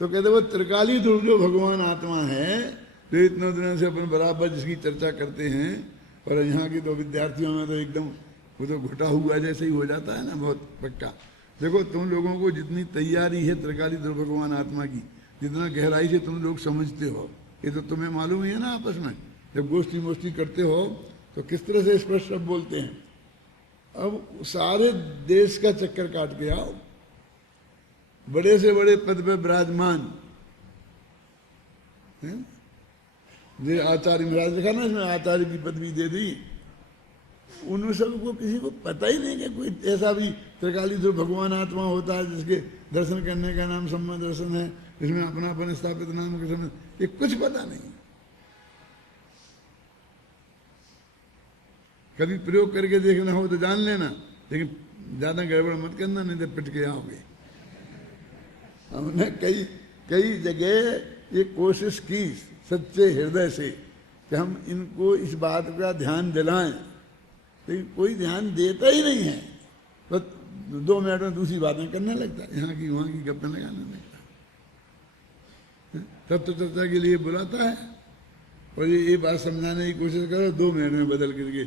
तो कहते वो त्रिकाली ध्रुव जो भगवान आत्मा है, जो इतने दिनों से अपन बराबर जिसकी चर्चा करते हैं, और यहाँ की तो विद्यार्थियों में तो एकदम वो तो घुटा हुआ जैसे ही हो जाता है ना, बहुत पक्का। देखो तुम लोगों को जितनी तैयारी है त्रिकाली ध्रुव भगवान आत्मा की, जितना गहराई से तुम लोग समझते हो, ये तो तुम्हें मालूम ही है ना। आपस में जब गोष्ठी मोष्ठी करते हो तो किस तरह से स्पष्ट शब्द बोलते हैं। अब सारे देश का चक्कर काट के आओ, बड़े से बड़े पद पे विराजमान जो आचार्य महाराज देखा ना, इसमें आचार्य की पदवी दे दी, उन सबको किसी को पता ही नहीं कि कोई ऐसा भी त्रिकाली ध्रुव भगवान आत्मा होता है जिसके दर्शन करने का नाम सम्मत दर्शन है, जिसमें अपनापन स्थापित नाम के समय, ये कुछ पता नहीं। कभी प्रयोग करके देखना हो तो जान लेना, लेकिन ज्यादा गड़बड़ मत करना, नहीं तो पिट के आओगे। हमने कई जगह ये कोशिश की सच्चे हृदय से कि हम इनको इस बात का ध्यान दिलाएं, लेकिन कोई ध्यान देता ही नहीं है। बस 2 मिनट में दूसरी बातें करने लगता है, यहाँ की वहाँ की गप्पें लगाने लगता है, तत्व चर्चा के लिए बुलाता है और ये बात समझाने की कोशिश करो, 2 मिनट में बदल करके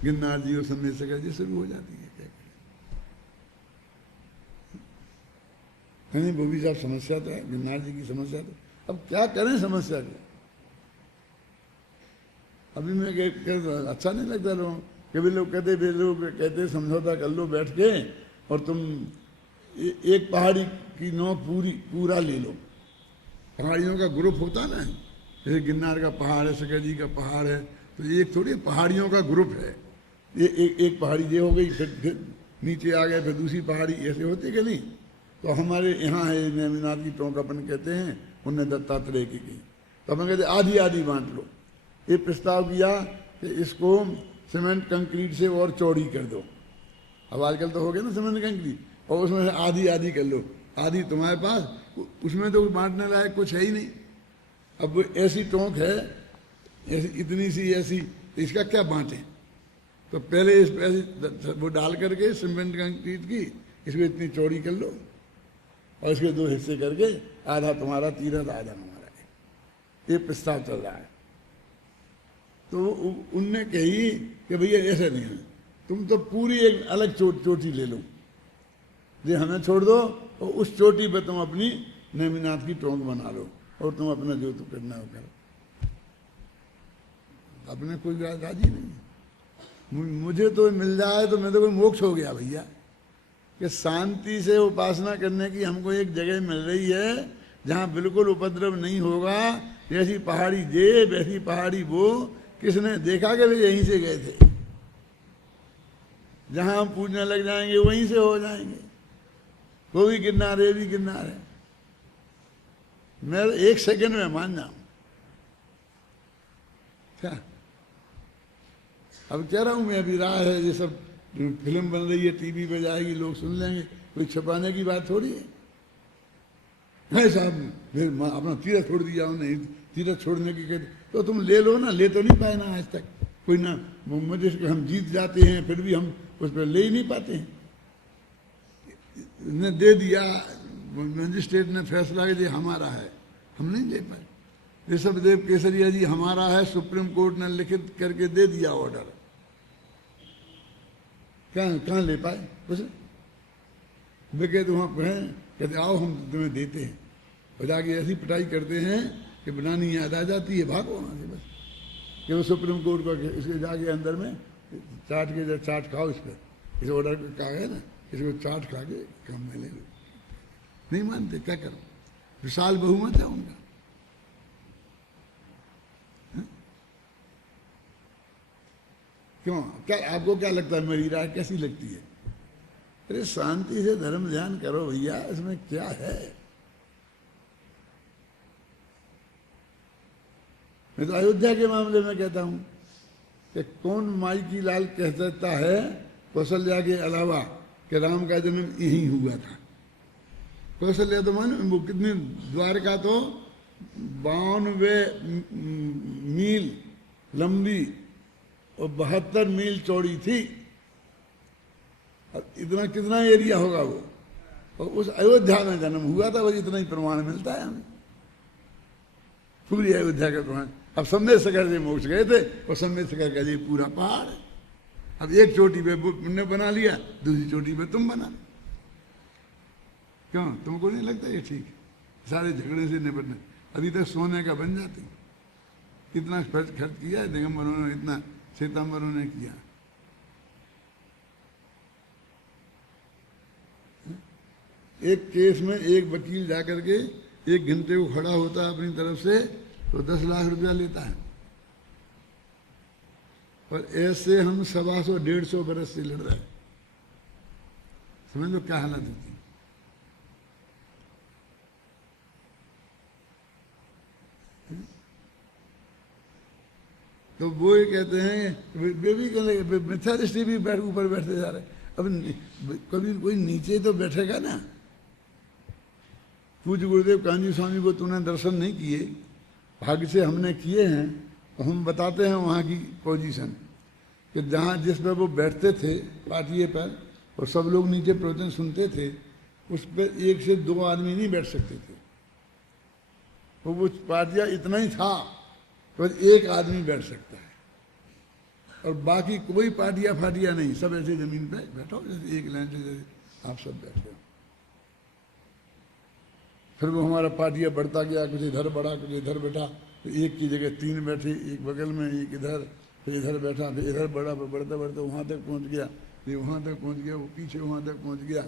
गिरनार जी और समझ सका जी शुरू हो जाती है। नहीं, वो भी साहब समस्या तो है, गिरनार जी की समस्या तो, अब क्या करें समस्या को। अभी मैं अच्छा नहीं लगता लोगों, कभी लोग कहते समझौता कर लो बैठ के, और तुम एक पहाड़ी की नोक पूरा ले लो। पहाड़ियों का ग्रुप होता ना, जैसे गिरनार का पहाड़ है, सकल जी का पहाड़ है, तो एक थोड़ी पहाड़ियों का ग्रुप है। ये एक पहाड़ी ये हो गई, फिर नीचे आ गए, फिर दूसरी पहाड़ी, ऐसे होते कि नहीं। तो हमारे यहाँ है नेमिनाथ की टोंक अपन कहते हैं, उनने दत्तात्रेय की गई, तो अपन कहते आधी आधी बांट लो। ये प्रस्ताव किया कि इसको सीमेंट कंक्रीट से और चौड़ी कर दो। अब आजकल तो हो गया ना सीमेंट कंक्रीट, और उसमें आधी आधी कर लो, आधी तुम्हारे पास, उसमें तो बांटने लायक कुछ है ही नहीं। अब ऐसी टोंक है, ऐसी इतनी सी ऐसी, तो इसका क्या बांटे। तो पहले इस ऐसी वो डाल करके सीमेंट कंक्रीट की, इसको इतनी चौड़ी कर लो, और इसके 2 हिस्से करके आधा तुम्हारा तीरथ, आधा हमारा है। ये प्रस्ताव चल रहा है। तो उनने कही कि भैया ऐसा नहीं है, तुम तो पूरी एक अलग चोटी ले लो, ये हमें छोड़ दो, और उस चोटी पे तुम अपनी नेमिनाथ की टोंक बना लो, और तुम अपना जो तुम करना हो करो। अपने कोई राजी नहीं। मुझे तो मिल जाए तो मैं तो कोई मोक्ष हो गया भैया, कि शांति से उपासना करने की हमको एक जगह मिल रही है जहाँ बिल्कुल उपद्रव नहीं होगा। जैसी पहाड़ी ये, वैसी पहाड़ी वो, किसने देखा कि वे यहीं से गए थे। जहाँ हम पूजने लग जाएंगे वहीं से हो जाएंगे। वो भी गिरनार है, ये भी गिरनार है। मैं 1 सेकंड में मान जाऊं क्या। अब कह रहा हूं मैं, अभी राह है, ये सब फिल्म बन रही है, टीवी पे जाएगी, लोग सुन लेंगे, कोई छुपाने की बात थोड़ी है। नहीं साहब, फिर अपना तीरथ छोड़ दिया उन्हें, तीरथ छोड़ने की कहते, तो तुम ले लो ना, ले तो नहीं पाए ना आज तक कोई ना। मुझे हम जीत जाते हैं, फिर भी हम उस पर ले ही नहीं पाते हैं। ने दे दिया, मजिस्ट्रेट ने फैसला किया हमारा है, हम नहीं ले पाए। ऋषभदेव केसरिया जी हमारा है, सुप्रीम कोर्ट ने लिखित करके दे दिया ऑर्डर, कहाँ ले पाए कुछ। बेके तो वहाँ कहते आओ हम तुम्हें देते हैं, और जाके ऐसी पिटाई करते हैं कि बनानी याद आ जाती है, भागो वहाँ से बस। कि वो सुप्रीम कोर्ट को इसके जाके अंदर में चाट के, जब चाट खाओ इस पर, इस ऑर्डर का कहा है ना, इसको चाट खा के काम में ले लो। नहीं मानते, क्या करो, विशाल बहुमत है उनका। क्यों, क्या आपको क्या लगता है, मेरी राय कैसी लगती है? अरे शांति से धर्म ध्यान करो भैया, इसमें क्या है। मैं तो अयोध्या के मामले में कहता हूं कि कौन माई की लाल कह सकता है कौशल्या के अलावा कि राम का जन्म यहीं हुआ था। कौशल्या तो मान वो कितनी, द्वारका तो 92 मील लंबी और 72 मील चौड़ी थी। अब इतना कितना एरिया होगा वो, और उस अयोध्या में जन्म हुआ था, वो इतना ही प्रमाण मिलता है हमें, पूरी अयोध्या का प्रमाण। अब संदेश सागर से मोक्ष गए थे और संदेश सागर का ये पूरा पहाड़ है। अब एक चोटी पे ने बना लिया, दूसरी चोटी पे तुम बना, क्यों तुमको नहीं लगता ये ठीक है? सारे झगड़े से निपटने, अभी तक सोने का बन जाते, इतना खर्च किया है दिगंबरों ने, इतना श्वेतांबरों ने किया। एक केस में एक वकील जाकर के 1 घंटे को खड़ा होता है अपनी तरफ से तो 10 लाख रुपया लेता है, और ऐसे हम 125-150 बरस से लड़ रहे हैं। समझ लो क्या हालत होती है। तो वो ये कहते हैं, वे भी कहते मिथ्या दृष्टि भी ऊपर बैठते जा रहे। अब कभी कोई नीचे तो बैठेगा ना। पूज्य गुरुदेव कांजी स्वामी को तूने दर्शन नहीं किए, भाग्य से हमने किए हैं, तो हम बताते हैं वहाँ की पोजीशन कि जहाँ जिस पर वो बैठते थे पाटिये पर और सब लोग नीचे प्रवचन सुनते थे, उस पर 1 से 2 आदमी नहीं बैठ सकते थे। तो वो पाटिया इतना ही था, तो 1 आदमी बैठ सकता है, और बाकी कोई पाटिया फाटिया नहीं, सब ऐसे जमीन पे बैठो जैसे एक लाइन से, जैसे आप सब बैठे हो। फिर वो हमारा पाटिया बढ़ता गया, कुछ इधर बढ़ा कुछ इधर बैठा, तो एक की जगह 3 बैठे, एक बगल में एक इधर, फिर इधर बैठा, फिर इधर बढ़ा, फिर बढ़ते बढ़ते वहाँ तक पहुँच गया, फिर वहाँ तक पहुँच गया, वो पीछे वहाँ तक पहुँच गया।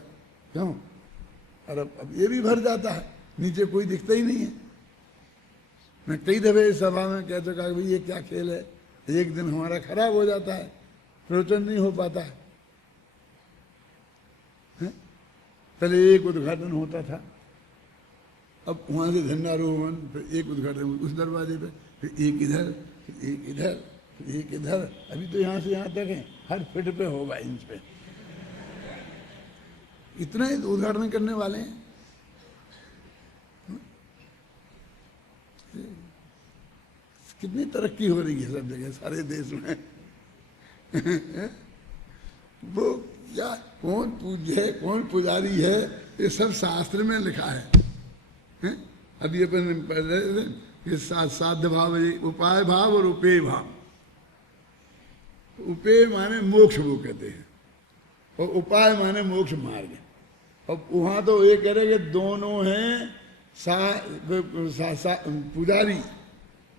क्यों? और अब ये भी भर जाता है, नीचे कोई दिखता ही नहीं है। मैं कई दफे इस सभा में कह चुका कि भाई ये क्या खेल है, एक दिन हमारा खराब हो जाता है, प्रवचन नहीं हो पाता है। पहले एक उद्घाटन होता था, अब वहाँ से झंडारोहण, फिर एक उद्घाटन उस दरवाजे पे, फिर एक इधर, फिर एक इधर, फिर एक इधर। अभी तो यहाँ से यहाँ तक है, हर फीट पे होगा, इंच पे। इतना ही उद्घाटन करने वाले हैं। कितनी तरक्की हो रही है सब जगह, सारे देश में। वो क्या, कौन पूज्य है कौन पुजारी है, ये सब शास्त्र में लिखा है। अभी अपन पढ़ रहे थे कि साध्य भाव, उपाय भाव और उपेय भाव। उपेय माने मोक्ष वो कहते हैं, और उपाय माने मोक्ष मार्ग। और वहां तो ये कह रहे कि दोनों हैं पुजारी,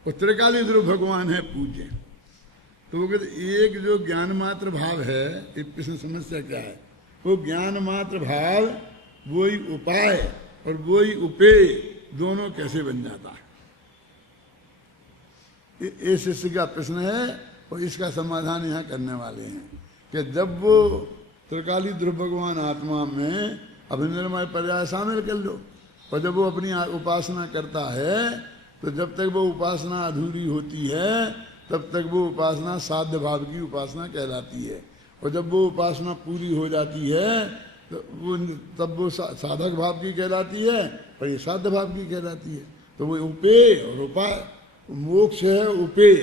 और त्रिकाली ध्रुव भगवान है पूज्य। तो वो कहते एक जो ज्ञान मात्र भाव है, एक प्रश्न समस्या क्या है, वो ज्ञान मात्र भाव वही उपाय और वही उपेय दोनों कैसे बन जाता है, ये शिष्य का प्रश्न है। और इसका समाधान यहाँ करने वाले हैं कि जब वो त्रिकाली ध्रुव भगवान आत्मा में अभिनिर्मय पर्याय शामिल कर लो, और जब वो अपनी उपासना करता है, तो जब तक वो उपासना अधूरी होती है तब तक वो उपासना साध्य भाव की उपासना कहलाती है। और जब वो उपासना पूरी हो जाती है तो वो तब वो साधक भाव की कहलाती है, और ये साध्य भाव की कहलाती है। तो वो उपेय और उपाय, मोक्ष है उपेय,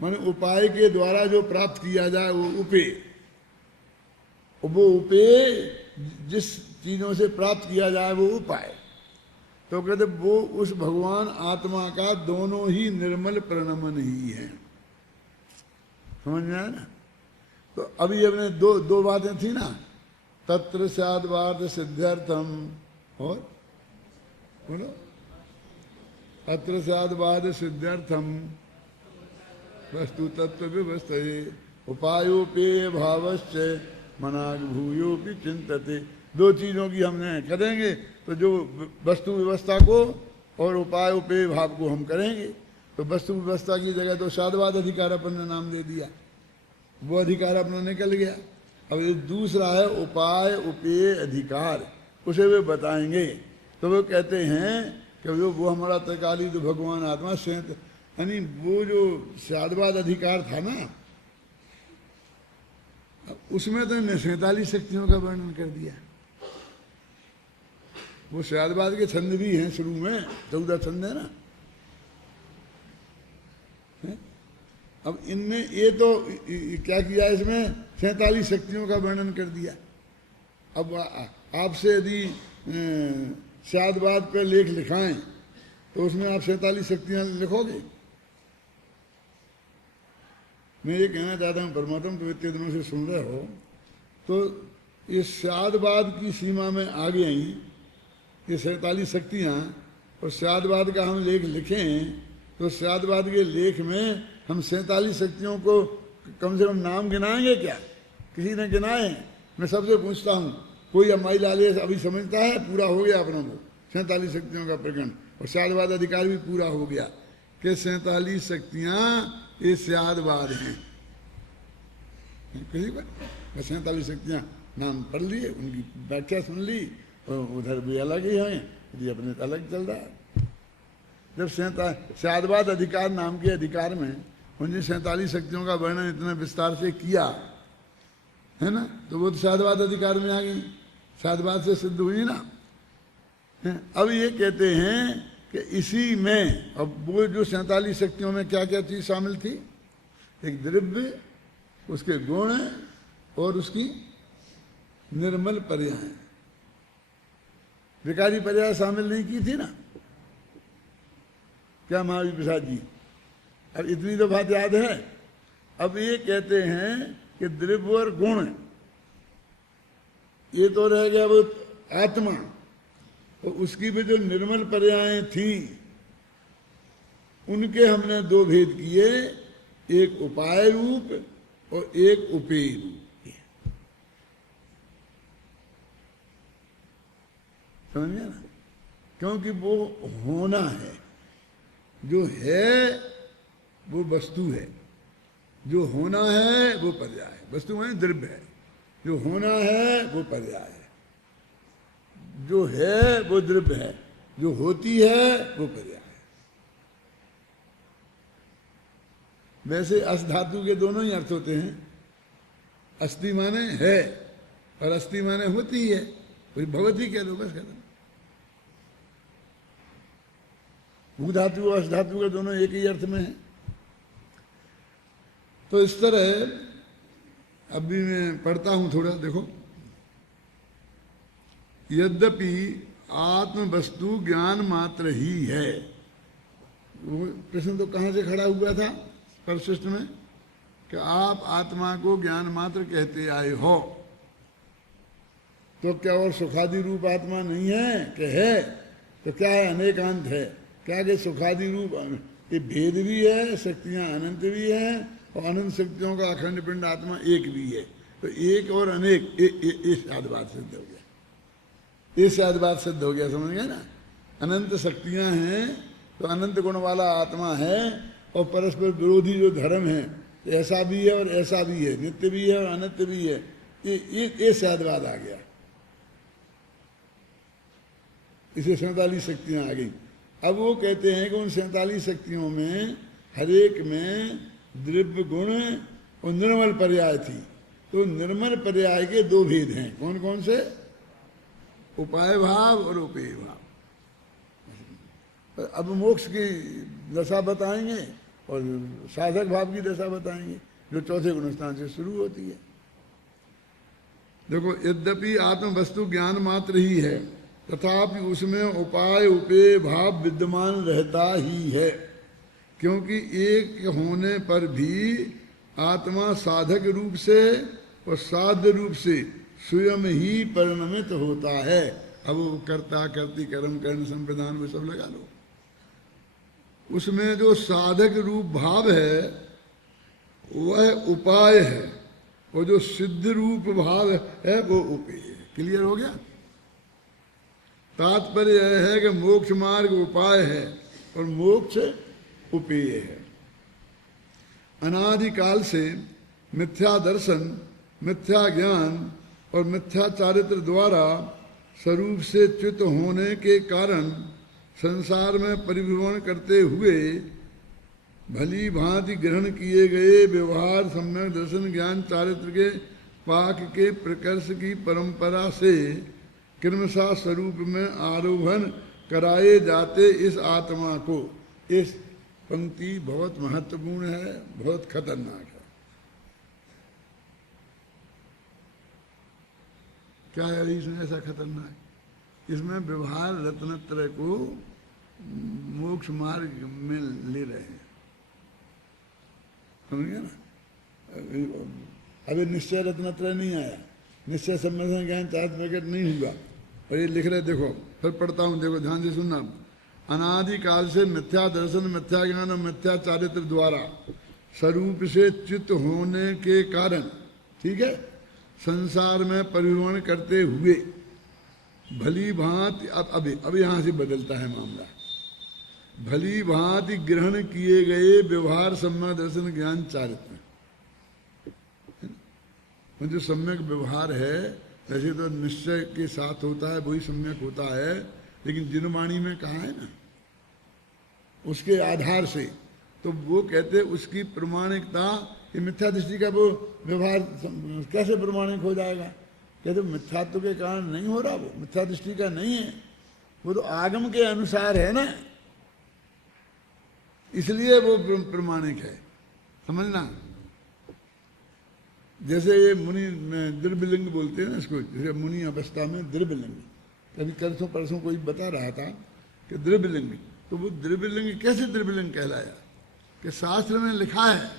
माने उपाय के द्वारा जो प्राप्त किया जाए वो उपेय। वो उपेय जिस चीजों से प्राप्त किया जाए वो उपाय। तो कहते वो उस भगवान आत्मा का दोनों ही निर्मल प्रणमन ही है। समझ में आया ना? तो अभी अपने दो बातें थी ना, तत्र स्याद्वाद सिद्ध्यर्थम, और बोलो तत्र स्याद्वाद सिद्ध्यर्थम वस्तु तत्व व्यवस्थे उपायोपेय भावश्च मनाग भूयोपि चिंतते। 2 चीजों की हमने करेंगे, तो जो वस्तु व्यवस्था को और उपाय उपेय भाव को हम करेंगे। तो वस्तु व्यवस्था की जगह तो साधवाद अधिकार अपन ने नाम दे दिया, वो अधिकार अपना निकल गया। अब ये दूसरा है उपाय उपेय अधिकार, उसे वे बताएंगे। तो वो कहते हैं कि वो हमारा त्रिकाली जो भगवान आत्मा सेंत, यानी वो जो स्यादवाद अधिकार था ना, उसमें तो इन्हें 47 शक्तियों का वर्णन कर दिया। वो स्यादवाद के छंद भी हैं शुरू में, 14 छंद है ना। अब इनने ये तो क्या किया, इसमें 47 शक्तियों का वर्णन कर दिया। अब आपसे यदि स्यादवाद पर लेख लिखाएं तो उसमें आप 47 शक्तियां लिखोगे? मैं ये कहना चाहता हूँ, परमात्मा तो इतने दिनों से सुन रहे हो, तो इस स्यादवाद की सीमा में आ गई ये 47 शक्तियाँ, और स्यादवाद का हम लेख लिखें तो स्यादवाद के लेख में हम 47 शक्तियों को कम से कम नाम गिनाएंगे क्या? किसी ने गिनाए? मैं सबसे पूछता हूँ, कोई अम्माई लाले अभी समझता है पूरा हो गया अपना वो 47 शक्तियों का प्रकरण, और स्यादवाद अधिकार भी पूरा हो गया कि 47 शक्तियाँ ये स्यादवाद हैं। किसी को 47 शक्तियाँ नाम पढ़ लिए, उनकी व्याख्या सुन ली, और उधर भी अलग ही हैं, ये अपने अलग चल रहा है। जब स्यादवाद अधिकार नाम के अधिकार में उनने 47 शक्तियों का वर्णन इतना विस्तार से किया है ना, तो वो तो स्यादवाद अधिकार में आ गई, स्यादवाद से सिद्ध हुई ना। अब ये कहते हैं कि इसी में, अब वो जो 47 शक्तियों में क्या क्या चीज शामिल थी, एक द्रव्य, उसके गुण और उसकी निर्मल पर्याय। विकारी पर्याय शामिल नहीं की थी ना, क्या महावीर प्रसाद जी? अब इतनी तो बात याद है। अब ये कहते हैं कि द्रव्य और गुण, ये तो रह गया वो आत्मा, तो उसकी भी जो निर्मल पर्यायें थी उनके हमने दो भेद किए, एक उपाय रूप और एक उपेय रूप। समझ गया ना? क्योंकि वो होना है, जो है वो वस्तु है, जो होना है वो पर्याय है। वस्तु में द्रव्य है, जो होना है वो पर्याय है, जो है वो द्रव्य है, जो होती है वो पर्याय है। वैसे अस धातु के दोनों ही अर्थ होते हैं। अस्ति माने है और अस्ति माने होती है, कोई भगवती कह लो, बस कह दो। भू धातु और अस धातु के दोनों एक ही अर्थ में है। तो इस तरह अभी मैं पढ़ता हूं थोड़ा, देखो। यद्यपि आत्म वस्तु ज्ञान मात्र ही है, वो प्रश्न तो कहां से खड़ा हुआ था परिशिष्ट में, कि आप आत्मा को ज्ञान मात्र कहते आए हो, तो क्या और सुखादि रूप आत्मा नहीं है? कि है, तो क्या है? अनेकांत है। क्या कि सुखादि रूप ये भेद भी है, शक्तियां अनंत भी है, और अनंत शक्तियों का अखंड पिंड आत्मा एक भी है। तो एक और अनेक, ये शादवाद सिद्ध हो गया, ये शादवाद सिद्ध हो गया। समझ गए ना? अनंत शक्तियां हैं तो अनंत गुण वाला आत्मा है, और परस्पर विरोधी जो धर्म है, ऐसा भी है और ऐसा भी है, नित्य भी है और अनित्य भी है, ये शादवाद आ गया। इसे 47 शक्तियां आ गई। अब वो कहते हैं कि उन 47 शक्तियों में हर एक में द्रव्य गुण और निर्मल पर्याय थी। तो निर्मल पर्याय के दो भेद हैं। कौन कौन से? उपाय भाव और उपेय भाव। अब मोक्ष की दशा बताएंगे और साधक भाव की दशा बताएंगे, जो चौथे गुणस्थान से शुरू होती है। देखो, यद्यपि आत्म वस्तु ज्ञान मात्र ही है, तथापि उसमें उपाय उपेय भाव विद्यमान रहता ही है, क्योंकि एक होने पर भी आत्मा साधक रूप से और साध्य रूप से स्वयं ही परिणमित होता है। अब वो कर्ता कर्ती कर्म कर्ण संप्रदान वो सब लगा लो, उसमें जो साधक रूप भाव है वह उपाय है, और जो सिद्ध रूप भाव है वो उपेय है। क्लियर हो गया? तात्पर्य यह है कि मोक्ष मार्ग उपाय है और मोक्ष उपेय है। अनादिकाल से मिथ्या दर्शन मिथ्या ज्ञान और मिथ्या चारित्र द्वारा स्वरूप से च्युत होने के कारण संसार में परिभ्रमण करते हुए भली भांति ग्रहण किए गए व्यवहार सम्यक दर्शन ज्ञान चारित्र के पाक के प्रकर्ष की परंपरा से क्रमशः स्वरूप में आरोहण कराए जाते इस आत्मा को, इस पंक्ति बहुत महत्वपूर्ण है, बहुत खतरनाक है। क्या है इसमें ऐसा खतरनाक? इसमें व्यवहार रत्नत्रय को मोक्ष मार्ग में ले रहे हैं, समझ गए ना? अभी निश्चय रत्नत्रय नहीं आया, निश्चय सम्मेलन ज्ञान चार प्रकट नहीं हुआ, और ये लिख रहे, देखो फिर पढ़ता हूँ, देखो ध्यान से सुनना। अनादिकाल से मिथ्या दर्शन, मिथ्या ज्ञान और मिथ्या चारित्र द्वारा स्वरूप से च्युत होने के कारण, ठीक है, संसार में परिभ्रमण करते हुए भली भांति, अब यहाँ से बदलता है मामला, भली भांति ग्रहण किए गए व्यवहार सम्यक दर्शन ज्ञान चारित्र, जो सम्यक व्यवहार है, वैसे तो निश्चय के साथ होता है, वही सम्यक होता है, लेकिन जिनवाणी में कहा है ना, उसके आधार से, तो वो कहते उसकी प्रमाणिकता, ये मिथ्या दृष्टि का वो व्यवहार कैसे प्रमाणिक हो जाएगा? कहते मिथ्यात्व के कारण नहीं हो रहा, वो मिथ्या दृष्टि का नहीं है, वो तो आगम के अनुसार है ना, इसलिए वो प्रमाणिक है, समझना। जैसे ये मुनि द्रव्यलिंग बोलते हैं ना इसको, जैसे मुनि अवस्था में द्रव्यलिंग, कभी परसों परसों कोई बता रहा था कि द्रव्यलिंग, तो वो द्रव्यलिंग कैसे द्रव्यलिंग कहलाया? कि शास्त्र में लिखा है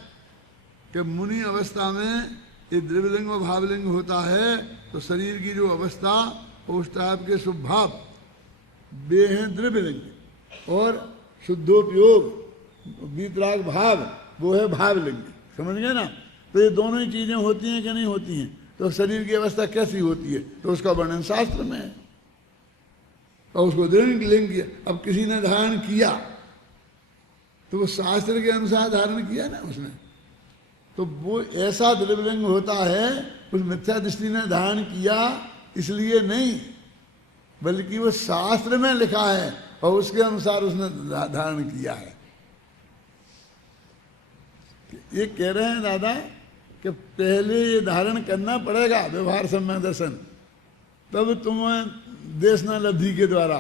कि मुनि अवस्था में ये द्रव्यलिंग और भावलिंग होता है, तो शरीर की जो अवस्था उस टाइप के स्वभाव वे हैं द्रव्यलिंग, और शुद्धोपयोग वीतराग भाव वो है भावलिंग, समझ गए ना? तो ये दोनों ही चीजें होती हैं कि नहीं होती हैं? तो शरीर की अवस्था कैसी होती है, तो उसका वर्णन शास्त्र में है, और उसको द्रव्यलिंग किया। अब किसी ने धारण किया तो वो शास्त्र के अनुसार धारण किया ना उसने, तो वो ऐसा द्रव्यलिंग होता है, उस मिथ्या दृष्टि ने धारण किया इसलिए नहीं, बल्कि वो शास्त्र में लिखा है और उसके अनुसार उसने धारण किया है। ये कह रहे हैं दादा कि पहले ये धारण करना पड़ेगा व्यवहार सम्यक दर्शन, तब तुम्हें देशना लब्धि के द्वारा,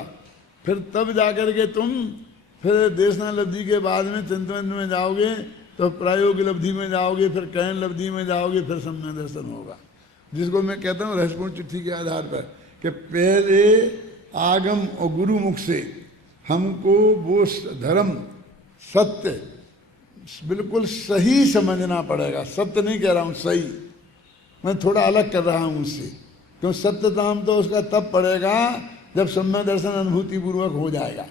फिर तब जाकर के तुम फिर देशना लब्धि के बाद में चिंतन में जाओगे, तो प्रायोगिक लब्धि में जाओगे, फिर कैन लब्धि में जाओगे, फिर सम्यक दर्शन होगा। जिसको मैं कहता हूँ रहस्यपूर्ण चिट्ठी के आधार पर कि पहले आगम और गुरु मुख से हमको वो धर्म सत्य बिल्कुल सही समझना पड़ेगा। सत्य नहीं कह रहा हूँ, सही, मैं थोड़ा अलग कर रहा हूँ उससे, क्यों सत्य नाम तो उसका तब पड़ेगा जब सम्यक दर्शन अनुभूति पूर्वक हो जाएगा।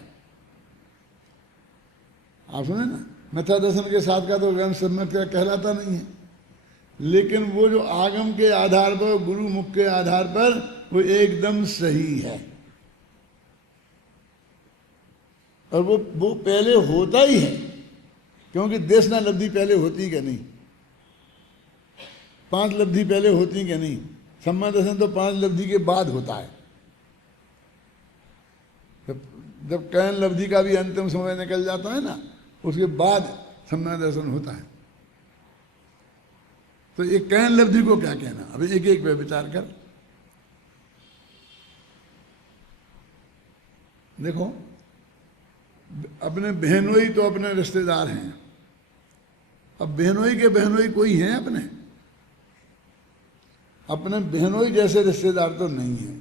आप सुने ना, मिथ्या दर्शन के साथ का तो ज्ञान सम्यक कहलाता नहीं है, लेकिन वो जो आगम के आधार पर, गुरु मुख के आधार पर, वो एकदम सही है, और वो पहले होता ही है, क्योंकि देशना लब्धि पहले होती कि नहीं, 5 लब्धि पहले होती कि नहीं? सम्यक दर्शन तो 5 लब्धि के बाद होता है, जब कैन लब्धि का भी अंतिम समय निकल जाता है ना, उसके बाद सम्यक दर्शन होता है। तो ये कैन लब्धि को क्या कहना, अभी एक एक पे विचार कर देखो। अपने बहनोई तो अपने रिश्तेदार हैं, अब बहनोई के बहनोई कोई हैं अपने बहनोई जैसे रिश्तेदार तो नहीं है,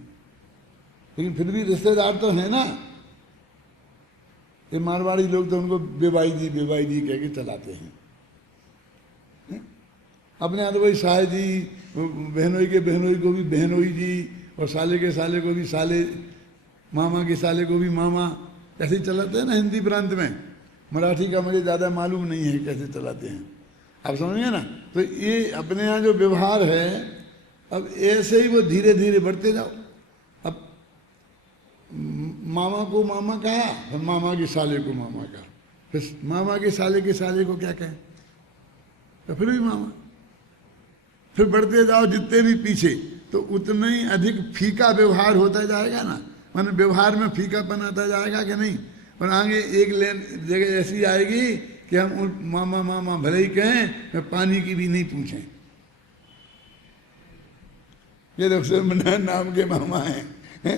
लेकिन फिर भी रिश्तेदार तो है ना। ये मारवाड़ी लोग तो उनको बेबाई जी कह के चलाते हैं। अपने यहाँ तो वही साहे जी, बहनोई के बहनोई को भी बहनोई जी, और साले के साले को भी साले, मामा के साले को भी मामा, ऐसे ही चलाते हैं ना हिंदी प्रांत में। मराठी का मुझे ज़्यादा मालूम नहीं है कैसे चलाते हैं, आप समझिए ना। तो ये अपने यहाँ जो व्यवहार है, अब ऐसे ही वो धीरे धीरे बढ़ते जाओ। अब मामा को मामा कहा, फिर मामा के साले को मामा कहा, फिर मामा के साले को क्या कहें, तो फिर भी मामा, फिर बढ़ते जाओ जितने भी पीछे, तो उतना ही अधिक फीका व्यवहार होता जाएगा ना, माने व्यवहार में फीकापन आता जाएगा कि नहीं। और आगे एक लेन जगह ऐसी आएगी कि हम उन मामा मामा भले ही कहें, मैं पानी की भी नहीं पूछें, ये लोग सब नाम के मामा हैं।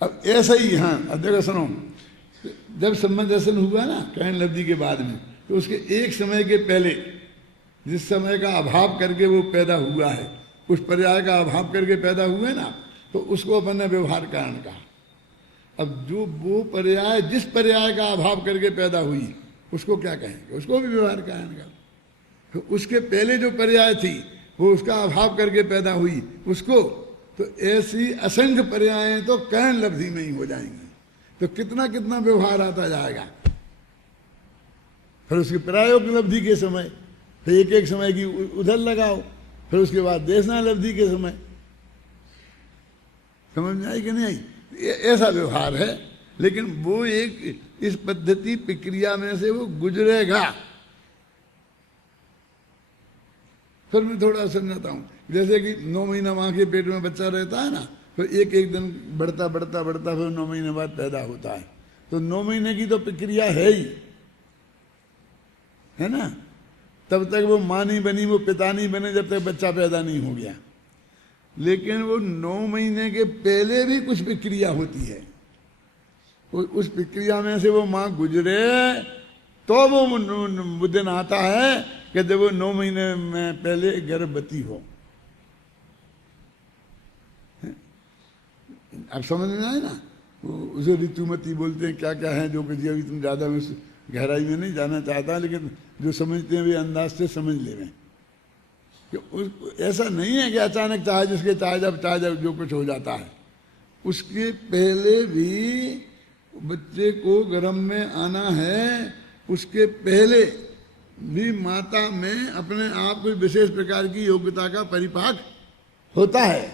अब ऐसा ही, हाँ अब देखो सुनो, जब संबंध दर्शन हुआ ना कर्ण लब्धि के बाद में, तो उसके एक समय के पहले जिस समय का अभाव करके वो पैदा हुआ है, उस पर्याय का अभाव करके पैदा हुए ना, तो उसको अपन ने व्यवहार कारण कहा। अब जो वो पर्याय जिस पर्याय का अभाव करके पैदा हुई उसको क्या कहेंगे, उसको भी व्यवहार कारण का। तो उसके पहले जो पर्याय थी वो उसका अभाव करके पैदा हुई उसको, तो ऐसी असंख्य पर्यायें तो कर्ण लब्धि में ही हो जाएंगी। तो कितना कितना व्यवहार आता जाएगा। फिर उसकी प्रायोग लब्धि के समय, फिर एक एक समय की उधर लगाओ, फिर उसके बाद देशना लब्धि के समय, समझ में आई कि नहीं आई? ऐसा व्यवहार है, लेकिन वो एक इस पद्धति प्रक्रिया में से वो गुजरेगा। फिर मैं थोड़ा समझाता हूँ, जैसे कि 9 महीना माँ के पेट में बच्चा रहता है ना, फिर एक एक दिन बढ़ता बढ़ता बढ़ता फिर 9 महीने बाद पैदा होता है। तो 9 महीने की तो प्रक्रिया है ही, है ना। तब तक वो माँ नहीं बनी, वो पिता नहीं बने, जब तक बच्चा पैदा नहीं हो गया। लेकिन वो 9 महीने के पहले भी कुछ प्रक्रिया होती है, उस प्रक्रिया में से वो माँ गुजरे तो वो दिन आता है कि जब वो 9 महीने में पहले गर्भवती हो। अब समझ में आए ना, उसे ऋतुमती बोलते हैं, क्या क्या है जो कि अभी तुम ज़्यादा में गहराई में नहीं जाना चाहता, लेकिन जो समझते हैं वे अंदाज से समझ ले रहे हैं। ऐसा नहीं है कि अचानक चाहे जिसके चाहे जब जो कुछ हो जाता है। उसके पहले भी बच्चे को गर्भ में आना है, उसके पहले भी माता में अपने आप कोई विशेष प्रकार की योग्यता का परिपाक होता है।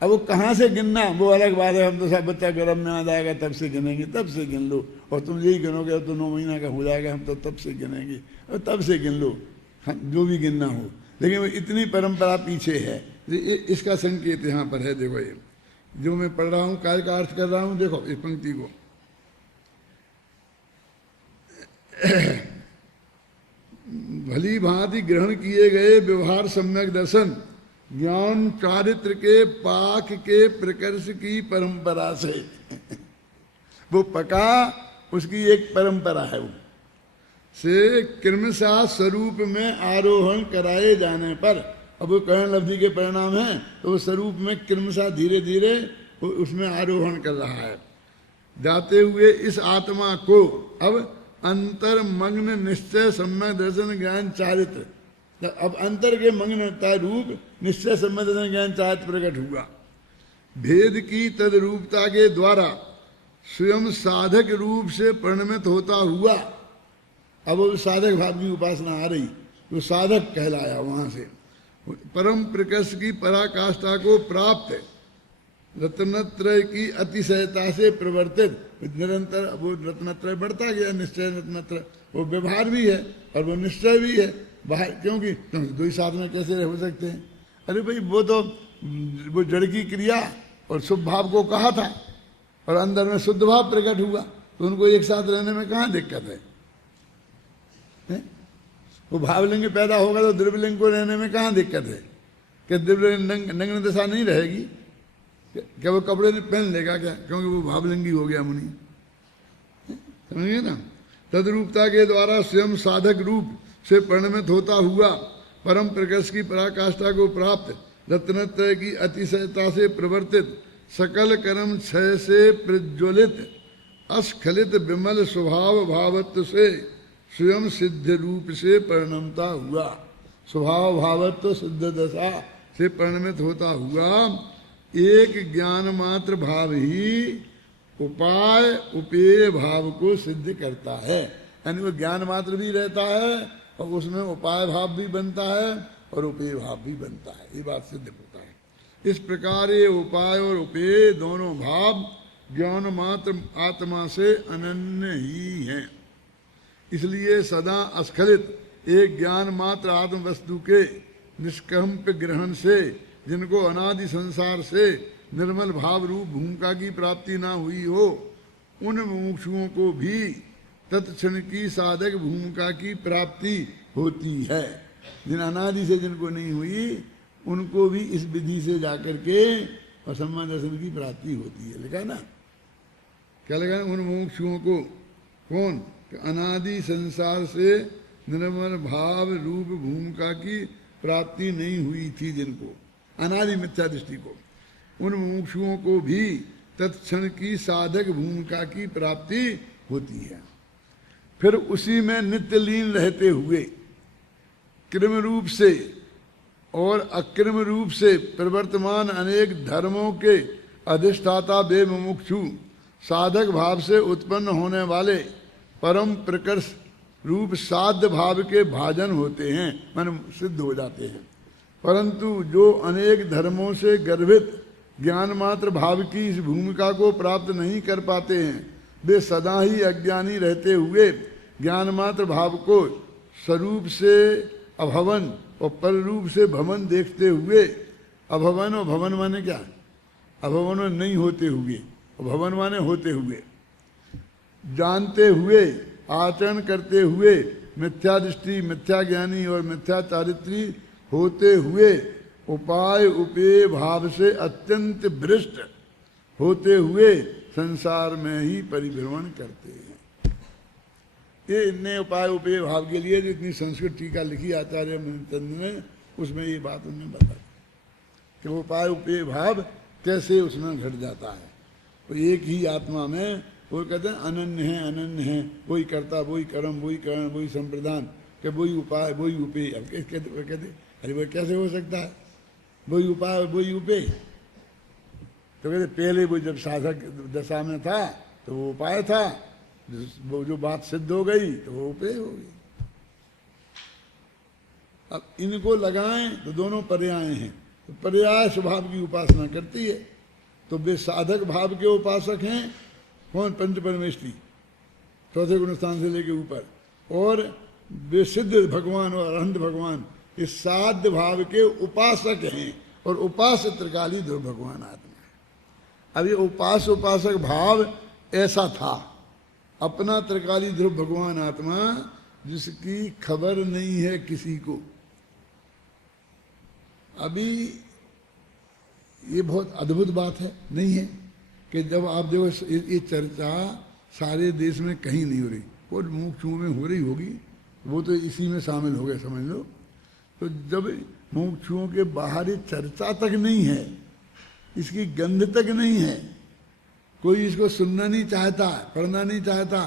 अब वो कहाँ से गिनना वो अलग बात है। हम तो सब बच्चा गर्भ में आ जाएगा तब से गिनेंगे, तब से गिन लो, और तुम यही गिनोगे अब तो 9 महीना का हो जाएगा, हम तो तब से गिनेंगे, और तब से गिन लो, जो भी गिनना हो। लेकिन वो इतनी परंपरा पीछे है, इसका संकेत यहाँ पर है। देखो ये जो मैं पढ़ रहा हूँ, काय का अर्थ कर रहा हूँ, देखो इस पंक्ति को भली भांति ग्रहण किए गए व्यवहार सम्यक दर्शन ज्ञान चारित्र के पाक के प्रकर्ष की परंपरा से वो पका, उसकी एक परंपरा है, वो से क्रमशः स्वरूप में आरोहण कराए जाने पर, अब वो कर्ण लब्धि के परिणाम है, तो वो स्वरूप में क्रमशः धीरे धीरे उसमें आरोहण कर रहा है। जाते हुए इस आत्मा को अब अंतर्मग्न निश्चय सम्यक दर्शन ज्ञान चारित्र, अब अंतर के मग्नता रूप निश्चय सम्यक दर्शन ज्ञान चारित्र प्रकट हुआ। भेद की तदरूपता के द्वारा स्वयं साधक रूप से परिणमित होता हुआ, अब वो साधक भाव की उपासना आ रही, तो साधक कहलाया। वहां से परम प्रकर्ष की पराकाष्ठा को प्राप्त रत्नत्रय की अतिशयता से प्रवर्तित, निरंतर वो रत्नत्रय बढ़ता गया, निश्चय रत्नत्रय, वो व्यवहार भी है और वो निश्चय भी है बाहर, क्योंकि तुम दो ही साथ में कैसे रह सकते हैं। अरे भाई वो तो वो जड़ की क्रिया और शुभ भाव को कहा था, और अंदर में शुद्ध भाव प्रकट हुआ, तो उनको एक साथ रहने में कहाँ दिक्कत है? वो भावलिंग पैदा होगा तो द्रव्यलिंग को रहने में कहाँ दिक्कत है? कि द्रव्यलिंग नग्न दशा नहीं रहेगी, क्या वो कपड़े पहन लेगा क्या, क्योंकि वो भावलिंगी हो गया मुनि, समझिए ना। तदरूपता के द्वारा स्वयं साधक रूप से परिणमित होता हुआ परम प्रकर्ष की पराकाष्ठा को प्राप्त, रत्नत्रय की अतिशयता से प्रवर्तित, सकल कर्म क्षय से प्रज्वलित, अस्खलित विमल स्वभाव भावत्व से स्वयं सिद्ध रूप से परिणमता हुआ, स्वभाव भावत्व सिद्ध दशा से परिणमित होता हुआ एक ज्ञान मात्र भाव ही उपाय उपेय भाव को सिद्ध करता है। यानी वो ज्ञान मात्र भी रहता है और उसमें उपाय भाव भी बनता है और उपेय भाव भी बनता है, ये बात सिद्ध होता है। इस प्रकार ये उपाय और उपेय दोनों भाव ज्ञान मात्र आत्मा से अनन्य ही हैं। इसलिए सदा अस्खलित एक ज्ञान मात्र आत्म वस्तु के निष्कंप ग्रहण से जिनको अनादि संसार से निर्मल भाव रूप भूमिका की प्राप्ति ना हुई हो, उन मुमुक्षुओं को भी तत्क्षण की साधक भूमिका की प्राप्ति होती है। जिन अनादि से जिनको नहीं हुई उनको भी इस विधि से जाकर के असम्मा दर्शन की प्राप्ति होती है। लिखा ना, क्या लिखा? उन मुमुक्षुओं को, कौन? अनादि संसार से निर्मल भाव रूप भूमिका की प्राप्ति नहीं हुई थी जिनको, अनादि मिथ्या दृष्टि को, उन मुमुक्षुओं को भी तत्क्षण की साधक भूमिका की प्राप्ति होती है। फिर उसी में नित्य लीन रहते हुए कृम रूप से और अकृम रूप से प्रवर्तमान अनेक धर्मों के अधिष्ठाता वे मुमुक्षु साधक भाव से उत्पन्न होने वाले परम प्रकर्ष रूप साध्य भाव के भाजन होते हैं, मन सिद्ध हो जाते हैं। परंतु जो अनेक धर्मों से गर्भित ज्ञान मात्र भाव की इस भूमिका को प्राप्त नहीं कर पाते हैं, वे सदा ही अज्ञानी रहते हुए ज्ञान मात्र भाव को स्वरूप से अभवन और पर रूप से भवन देखते हुए, अभवन और भवन माने क्या? अभवन में नहीं होते हुए, और भवन माने होते हुए, जानते हुए, आचरण करते हुए, मिथ्या दृष्टि, मिथ्या ज्ञानी और मिथ्या चारित्री होते हुए, उपाय उपेय भाव से अत्यंत भ्रष्ट होते हुए संसार में ही परिभ्रमण करते हैं। ये इतने उपाय उपेय भाव के लिए जो इतनी संस्कृत टीका लिखी आचार्य मुनिचंद ने, उसमें ये बात उन्होंने बताई कि वो उपाय उपेय भाव कैसे उसमें घट जाता है। तो एक ही आत्मा में वो कहते हैं अनन्य है, अनन्य है, वही कर्ता, वही कर्म, वही करण, वही संप्रदान, कि वही उपाय वही उपेय। अब कहते अरे वो कैसे हो सकता है? वही उपाय वही उपेय। तो कहते पहले वो जब साधक दशा में था तो वो उपाय था, वो जो बात सिद्ध हो गई तो वो उपेय हो गई। अब इनको लगाएं तो दोनों पर्याय हैं। तो पर्याय स्वभाव की उपासना करती है, तो वे साधक भाव के उपासक हैं। कौन? पंच परमेष्ठी, चौथे गुण स्थान से लेके ऊपर। और वे सिद्ध भगवान और अरहंत भगवान इस साध्य भाव के उपासक हैं, और उपास्य त्रिकाली ध्रुव भगवान आत्मा है। अब ये उपास उपासक भाव ऐसा था, अपना त्रिकाली ध्रुव भगवान आत्मा जिसकी खबर नहीं है किसी को। अभी ये बहुत अद्भुत बात है, नहीं है कि जब आप देखो ये चर्चा सारे देश में कहीं नहीं हो रही, और मुमुक्षुओं में हो रही होगी, वो तो इसी में शामिल हो गए समझ लो। तो जब मुमुक्षुओं के बाहर चर्चा तक नहीं है, इसकी गंध तक नहीं है, कोई इसको सुनना नहीं चाहता, पढ़ना नहीं चाहता।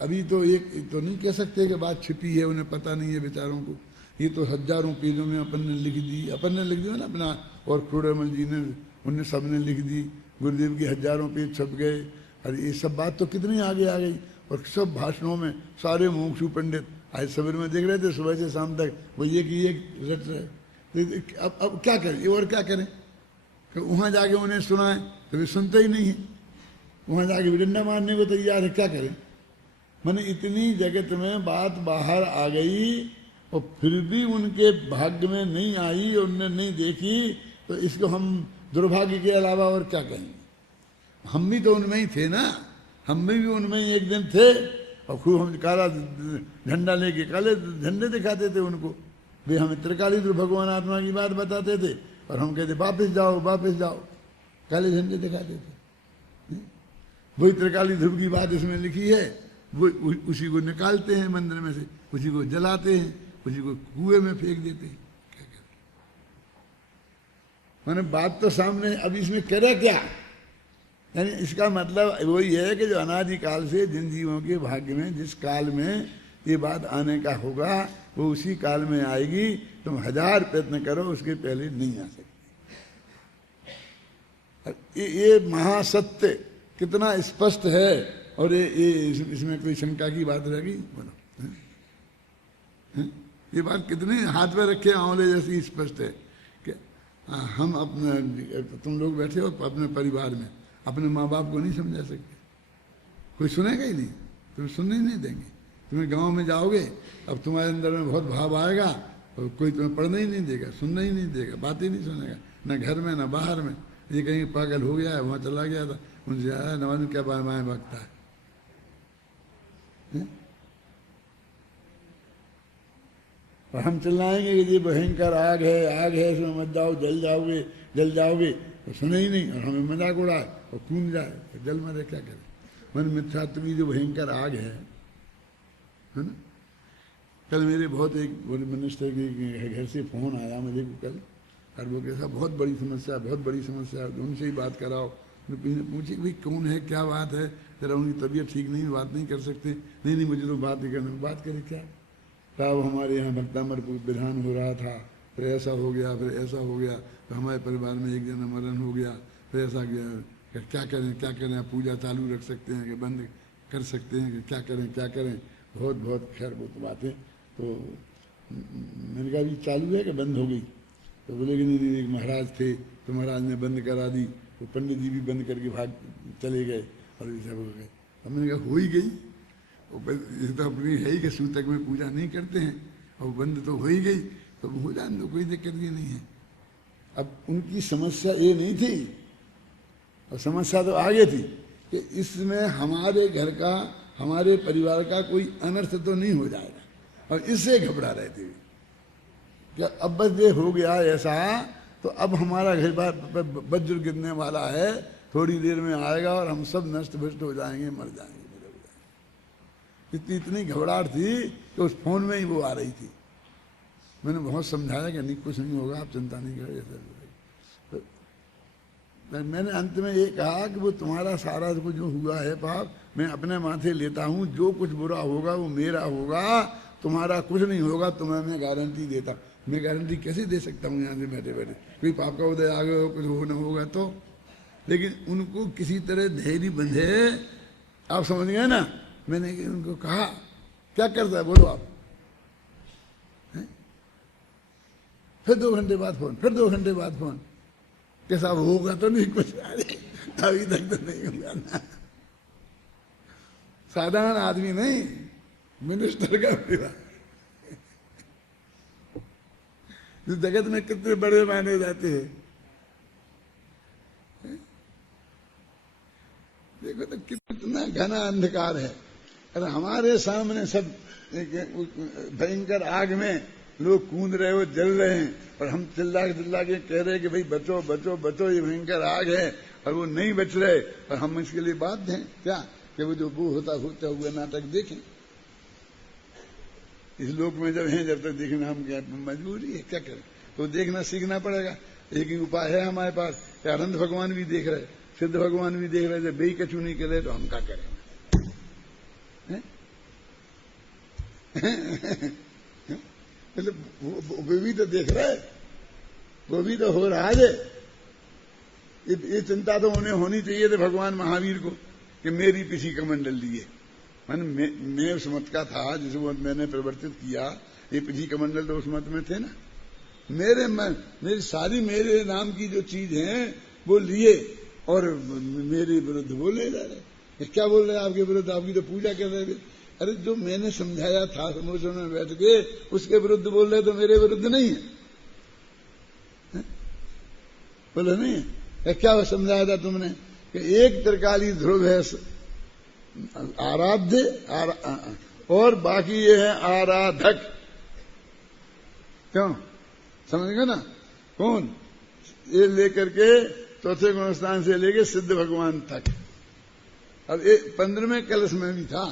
अभी तो एक तो नहीं कह सकते कि बात छिपी है, उन्हें पता नहीं है बेचारों को। ये तो हजारों पेजों में अपन ने लिख दी ना अपना, और क्रोड़ामल जी ने, उनने सब ने लिख दी, गुरुदेव की हजारों पेज छप गए। अरे ये सब बात तो कितनी आगे आ गई, और सब भाषणों में सारे मुमुक्षु पंडित आज सवेर में देख रहे थे, सुबह से शाम तक वो ये कि ये रट रहे। अब क्या करें, और क्या करें कि वहाँ जाके उन्हें सुनाएं तो वे सुनते ही नहीं है, वहाँ जाके भी डंडा मारने को तैयार है। क्या करें? मैंने इतनी जगत में बात बाहर आ गई और फिर भी उनके भाग्य में नहीं आई, उनने नहीं देखी, तो इसको हम दुर्भाग्य के अलावा और क्या कहेंगे? हम भी तो उनमें ही थे ना, हम भी उनमें ही एक दिन थे, और खूब हम काला झंडा लेके काले झंडे दिखाते थे उनको। वे हमें त्रिकाली ध्रुव भगवान आत्मा की बात बताते थे, और हम कहते वापस जाओ वापस जाओ, काले झंडे दिखाते थे। वही त्रिकाली ध्रुव की बात इसमें लिखी है, वो उसी को निकालते हैं मंदिर में से, उसी को जलाते हैं, उसी को कुएं में फेंक देते हैं। क्या कहते? माने बात तो सामने, अब इसमें करे क्या? यानी इसका मतलब वही है कि जो अनादिकाल से जिन जीवों के भाग्य में जिस काल में ये बात आने का होगा, वो उसी काल में आएगी। तुम 1000 प्रयत्न करो, उसके पहले नहीं आ सकती। ये महासत्य कितना स्पष्ट है, और ये इसमें कोई शंका की बात रह गई? बोलो, ये बात कितने हाथ में रखे आंवले जैसी स्पष्ट है कि हम अपने, तुम लोग बैठे हो अपने परिवार में, अपने माँ बाप को नहीं समझा सकते, कोई सुनेगा ही नहीं, तुम सुनने ही नहीं देंगे। तुम्हें गांव में जाओगे, अब तुम्हारे अंदर में बहुत भाव आएगा और कोई तुम्हें पढ़ने ही नहीं देगा, सुनना ही नहीं देगा, बात ही नहीं सुनेगा, न घर में न बाहर में। ये कहीं पागल हो गया है, वहाँ चला गया था, उनसे आया नवान क्या बाएं भगता है? और हम चिल्लाएंगे कि ये भयंकर आग है, इसमें मत जाओ, जल जाओगे, तो सुने ही नहीं, और हमें मजाक उड़ाए और कूद जाए, तो जल मरे, क्या करे? मन मिथ्यात्व की जो भयंकर आग है ना। कल मेरे बहुत एक मिनिस्टर के घर से फोन आया मुझे कल, और वो कैसा बहुत बड़ी समस्या, उनसे ही बात कराओ। पूछे भाई कौन है, क्या बात है, जरा उनकी तबीयत ठीक नहीं, बात नहीं कर सकते? नहीं मुझे तो बात नहीं करना। बात करें क्या? साहब हमारे यहाँ भक्तामर विधान हो रहा था, फिर ऐसा हो गया, फिर ऐसा हो गया, तो हमारे परिवार में एक जना मरण हो गया, फिर ऐसा गया, क्या करें? पूजा चालू रख सकते हैं कि बंद कर सकते हैं, कि क्या करें? बहुत खैर वो तो बातें। तो मैंने कहा अभी चालू है कि बंद हो गई? तो बोले कि नहीं, एक महाराज थे तो महाराज ने बंद करा दी, तो पंडित जी भी बंद करके भाग चले गए और ये सब हो गए। अब मैंने कहा हो ही गई, ये तो अपनी है ही कि सूतक में पूजा नहीं करते हैं, और बंद तो हो ही गई, तो हो जाने दो, कोई दिक्कत भी नहीं है। अब उनकी समस्या ये नहीं थी, और समस्या तो आगे थी कि इसमें हमारे घर का, हमारे परिवार का कोई अनर्थ तो नहीं हो जाएगा, और इससे घबरा रहे थे क्या अब बस ये हो गया ऐसा, तो अब हमारा घर वज्र गिरने वाला है, थोड़ी देर में आएगा और हम सब नष्ट भ्रष्ट हो जाएंगे, मर जाएंगे। इतनी घबराहट थी कि उस फोन में ही वो आ रही थी। मैंने बहुत समझाया कि नहीं, कुछ नहीं होगा, आप चिंता नहीं करें। तो मैंने अंत में ये कहा कि वो तुम्हारा सारा कुछ जो हुआ है पाप मैं अपने माथे लेता हूँ, जो कुछ बुरा होगा वो मेरा होगा, तुम्हारा कुछ नहीं होगा, तुम्हें मैं गारंटी देता हूँ। मैं गारंटी कैसे दे सकता हूँ यहाँ से बैठे बैठे? कोई पाप का उदय आगे हो, कुछ हो न होगा तो। लेकिन उनको किसी तरह धैर्य बंधे, आप समझ गए ना। मैंने उनको कहा क्या करता है बोलो आप? फिर 2 घंटे बाद फोन, फिर 2 घंटे बाद फोन, कैसा होगा तो नहीं कुछ? अभी तक तो नहीं होगा ना। साधारण आदमी नहीं, मिनिस्टर का परिवार। इस जगत में कितने बड़े माने जाते हैं। देखो तो कितना घना अंधकार है, अरे हमारे सामने सब भयंकर आग में लोग कूद रहे हो, जल रहे हैं, और हम चिल्ला के कह रहे हैं कि भाई बचो बचो बचो, ये भयंकर आग है, और वो नहीं बच रहे, और हम इसके लिए बाध्य हैं क्या कि वो जो वो होता हुआ नाटक देखें? इस लोक में जब हैं, जब तक देखना हम क्या मजबूरी है, क्या करें? तो देखना सीखना पड़ेगा। एक ही उपाय है हमारे पास, अनंत भगवान भी देख रहे, सिद्ध भगवान भी देख रहे, जब बेई कछू नहीं करे तो हम क्या करेंगे? मतलब वो भी तो देख रहे, वो भी तो हो रहा है। ये चिंता तो उन्हें होनी चाहिए थी भगवान महावीर को कि मेरी पीछी कमंडल लिए। मैं उस मत का था जिस मत मैंने परिवर्तित किया, ये पीछी कमंडल तो उस मत में थे ना। मेरी सारी मेरे नाम की जो चीज है वो लिए और मेरे विरुद्ध बोले जा रहे। क्या बोल रहे हैं आपके विरुद्ध? आपकी तो पूजा कर रहे थे। अरे जो मैंने समझाया था समोसों में बैठ के, उसके विरुद्ध बोल रहे तो मेरे विरुद्ध नहीं है? बोले नहीं है? क्या समझाया था तुमने कि एक त्रिकाली ध्रुव है आराध्य और बाकी ये है आराधक। क्यों? समझ गए ना? कौन? ये लेकर के चौथे गुण स्थान से लेके सिद्ध भगवान तक। अब 15वें कलश में भी था,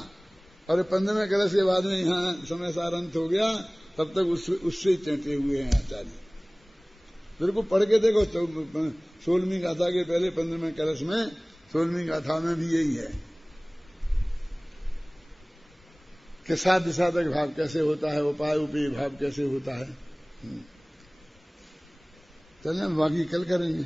और 15वें कलश के बाद में यहाँ समय सारंत हो गया, तब तक उससे चेंटे हुए हैं आचार्य। फिर को पढ़ के देखो, 16वीं गाथा के पहले 15वें कलश में, 16वीं गाथा में भी यही है कि साध्य साधक भाव कैसे होता है, उपाय उपेय भाव कैसे होता है। चलें, बाकी कल करेंगे।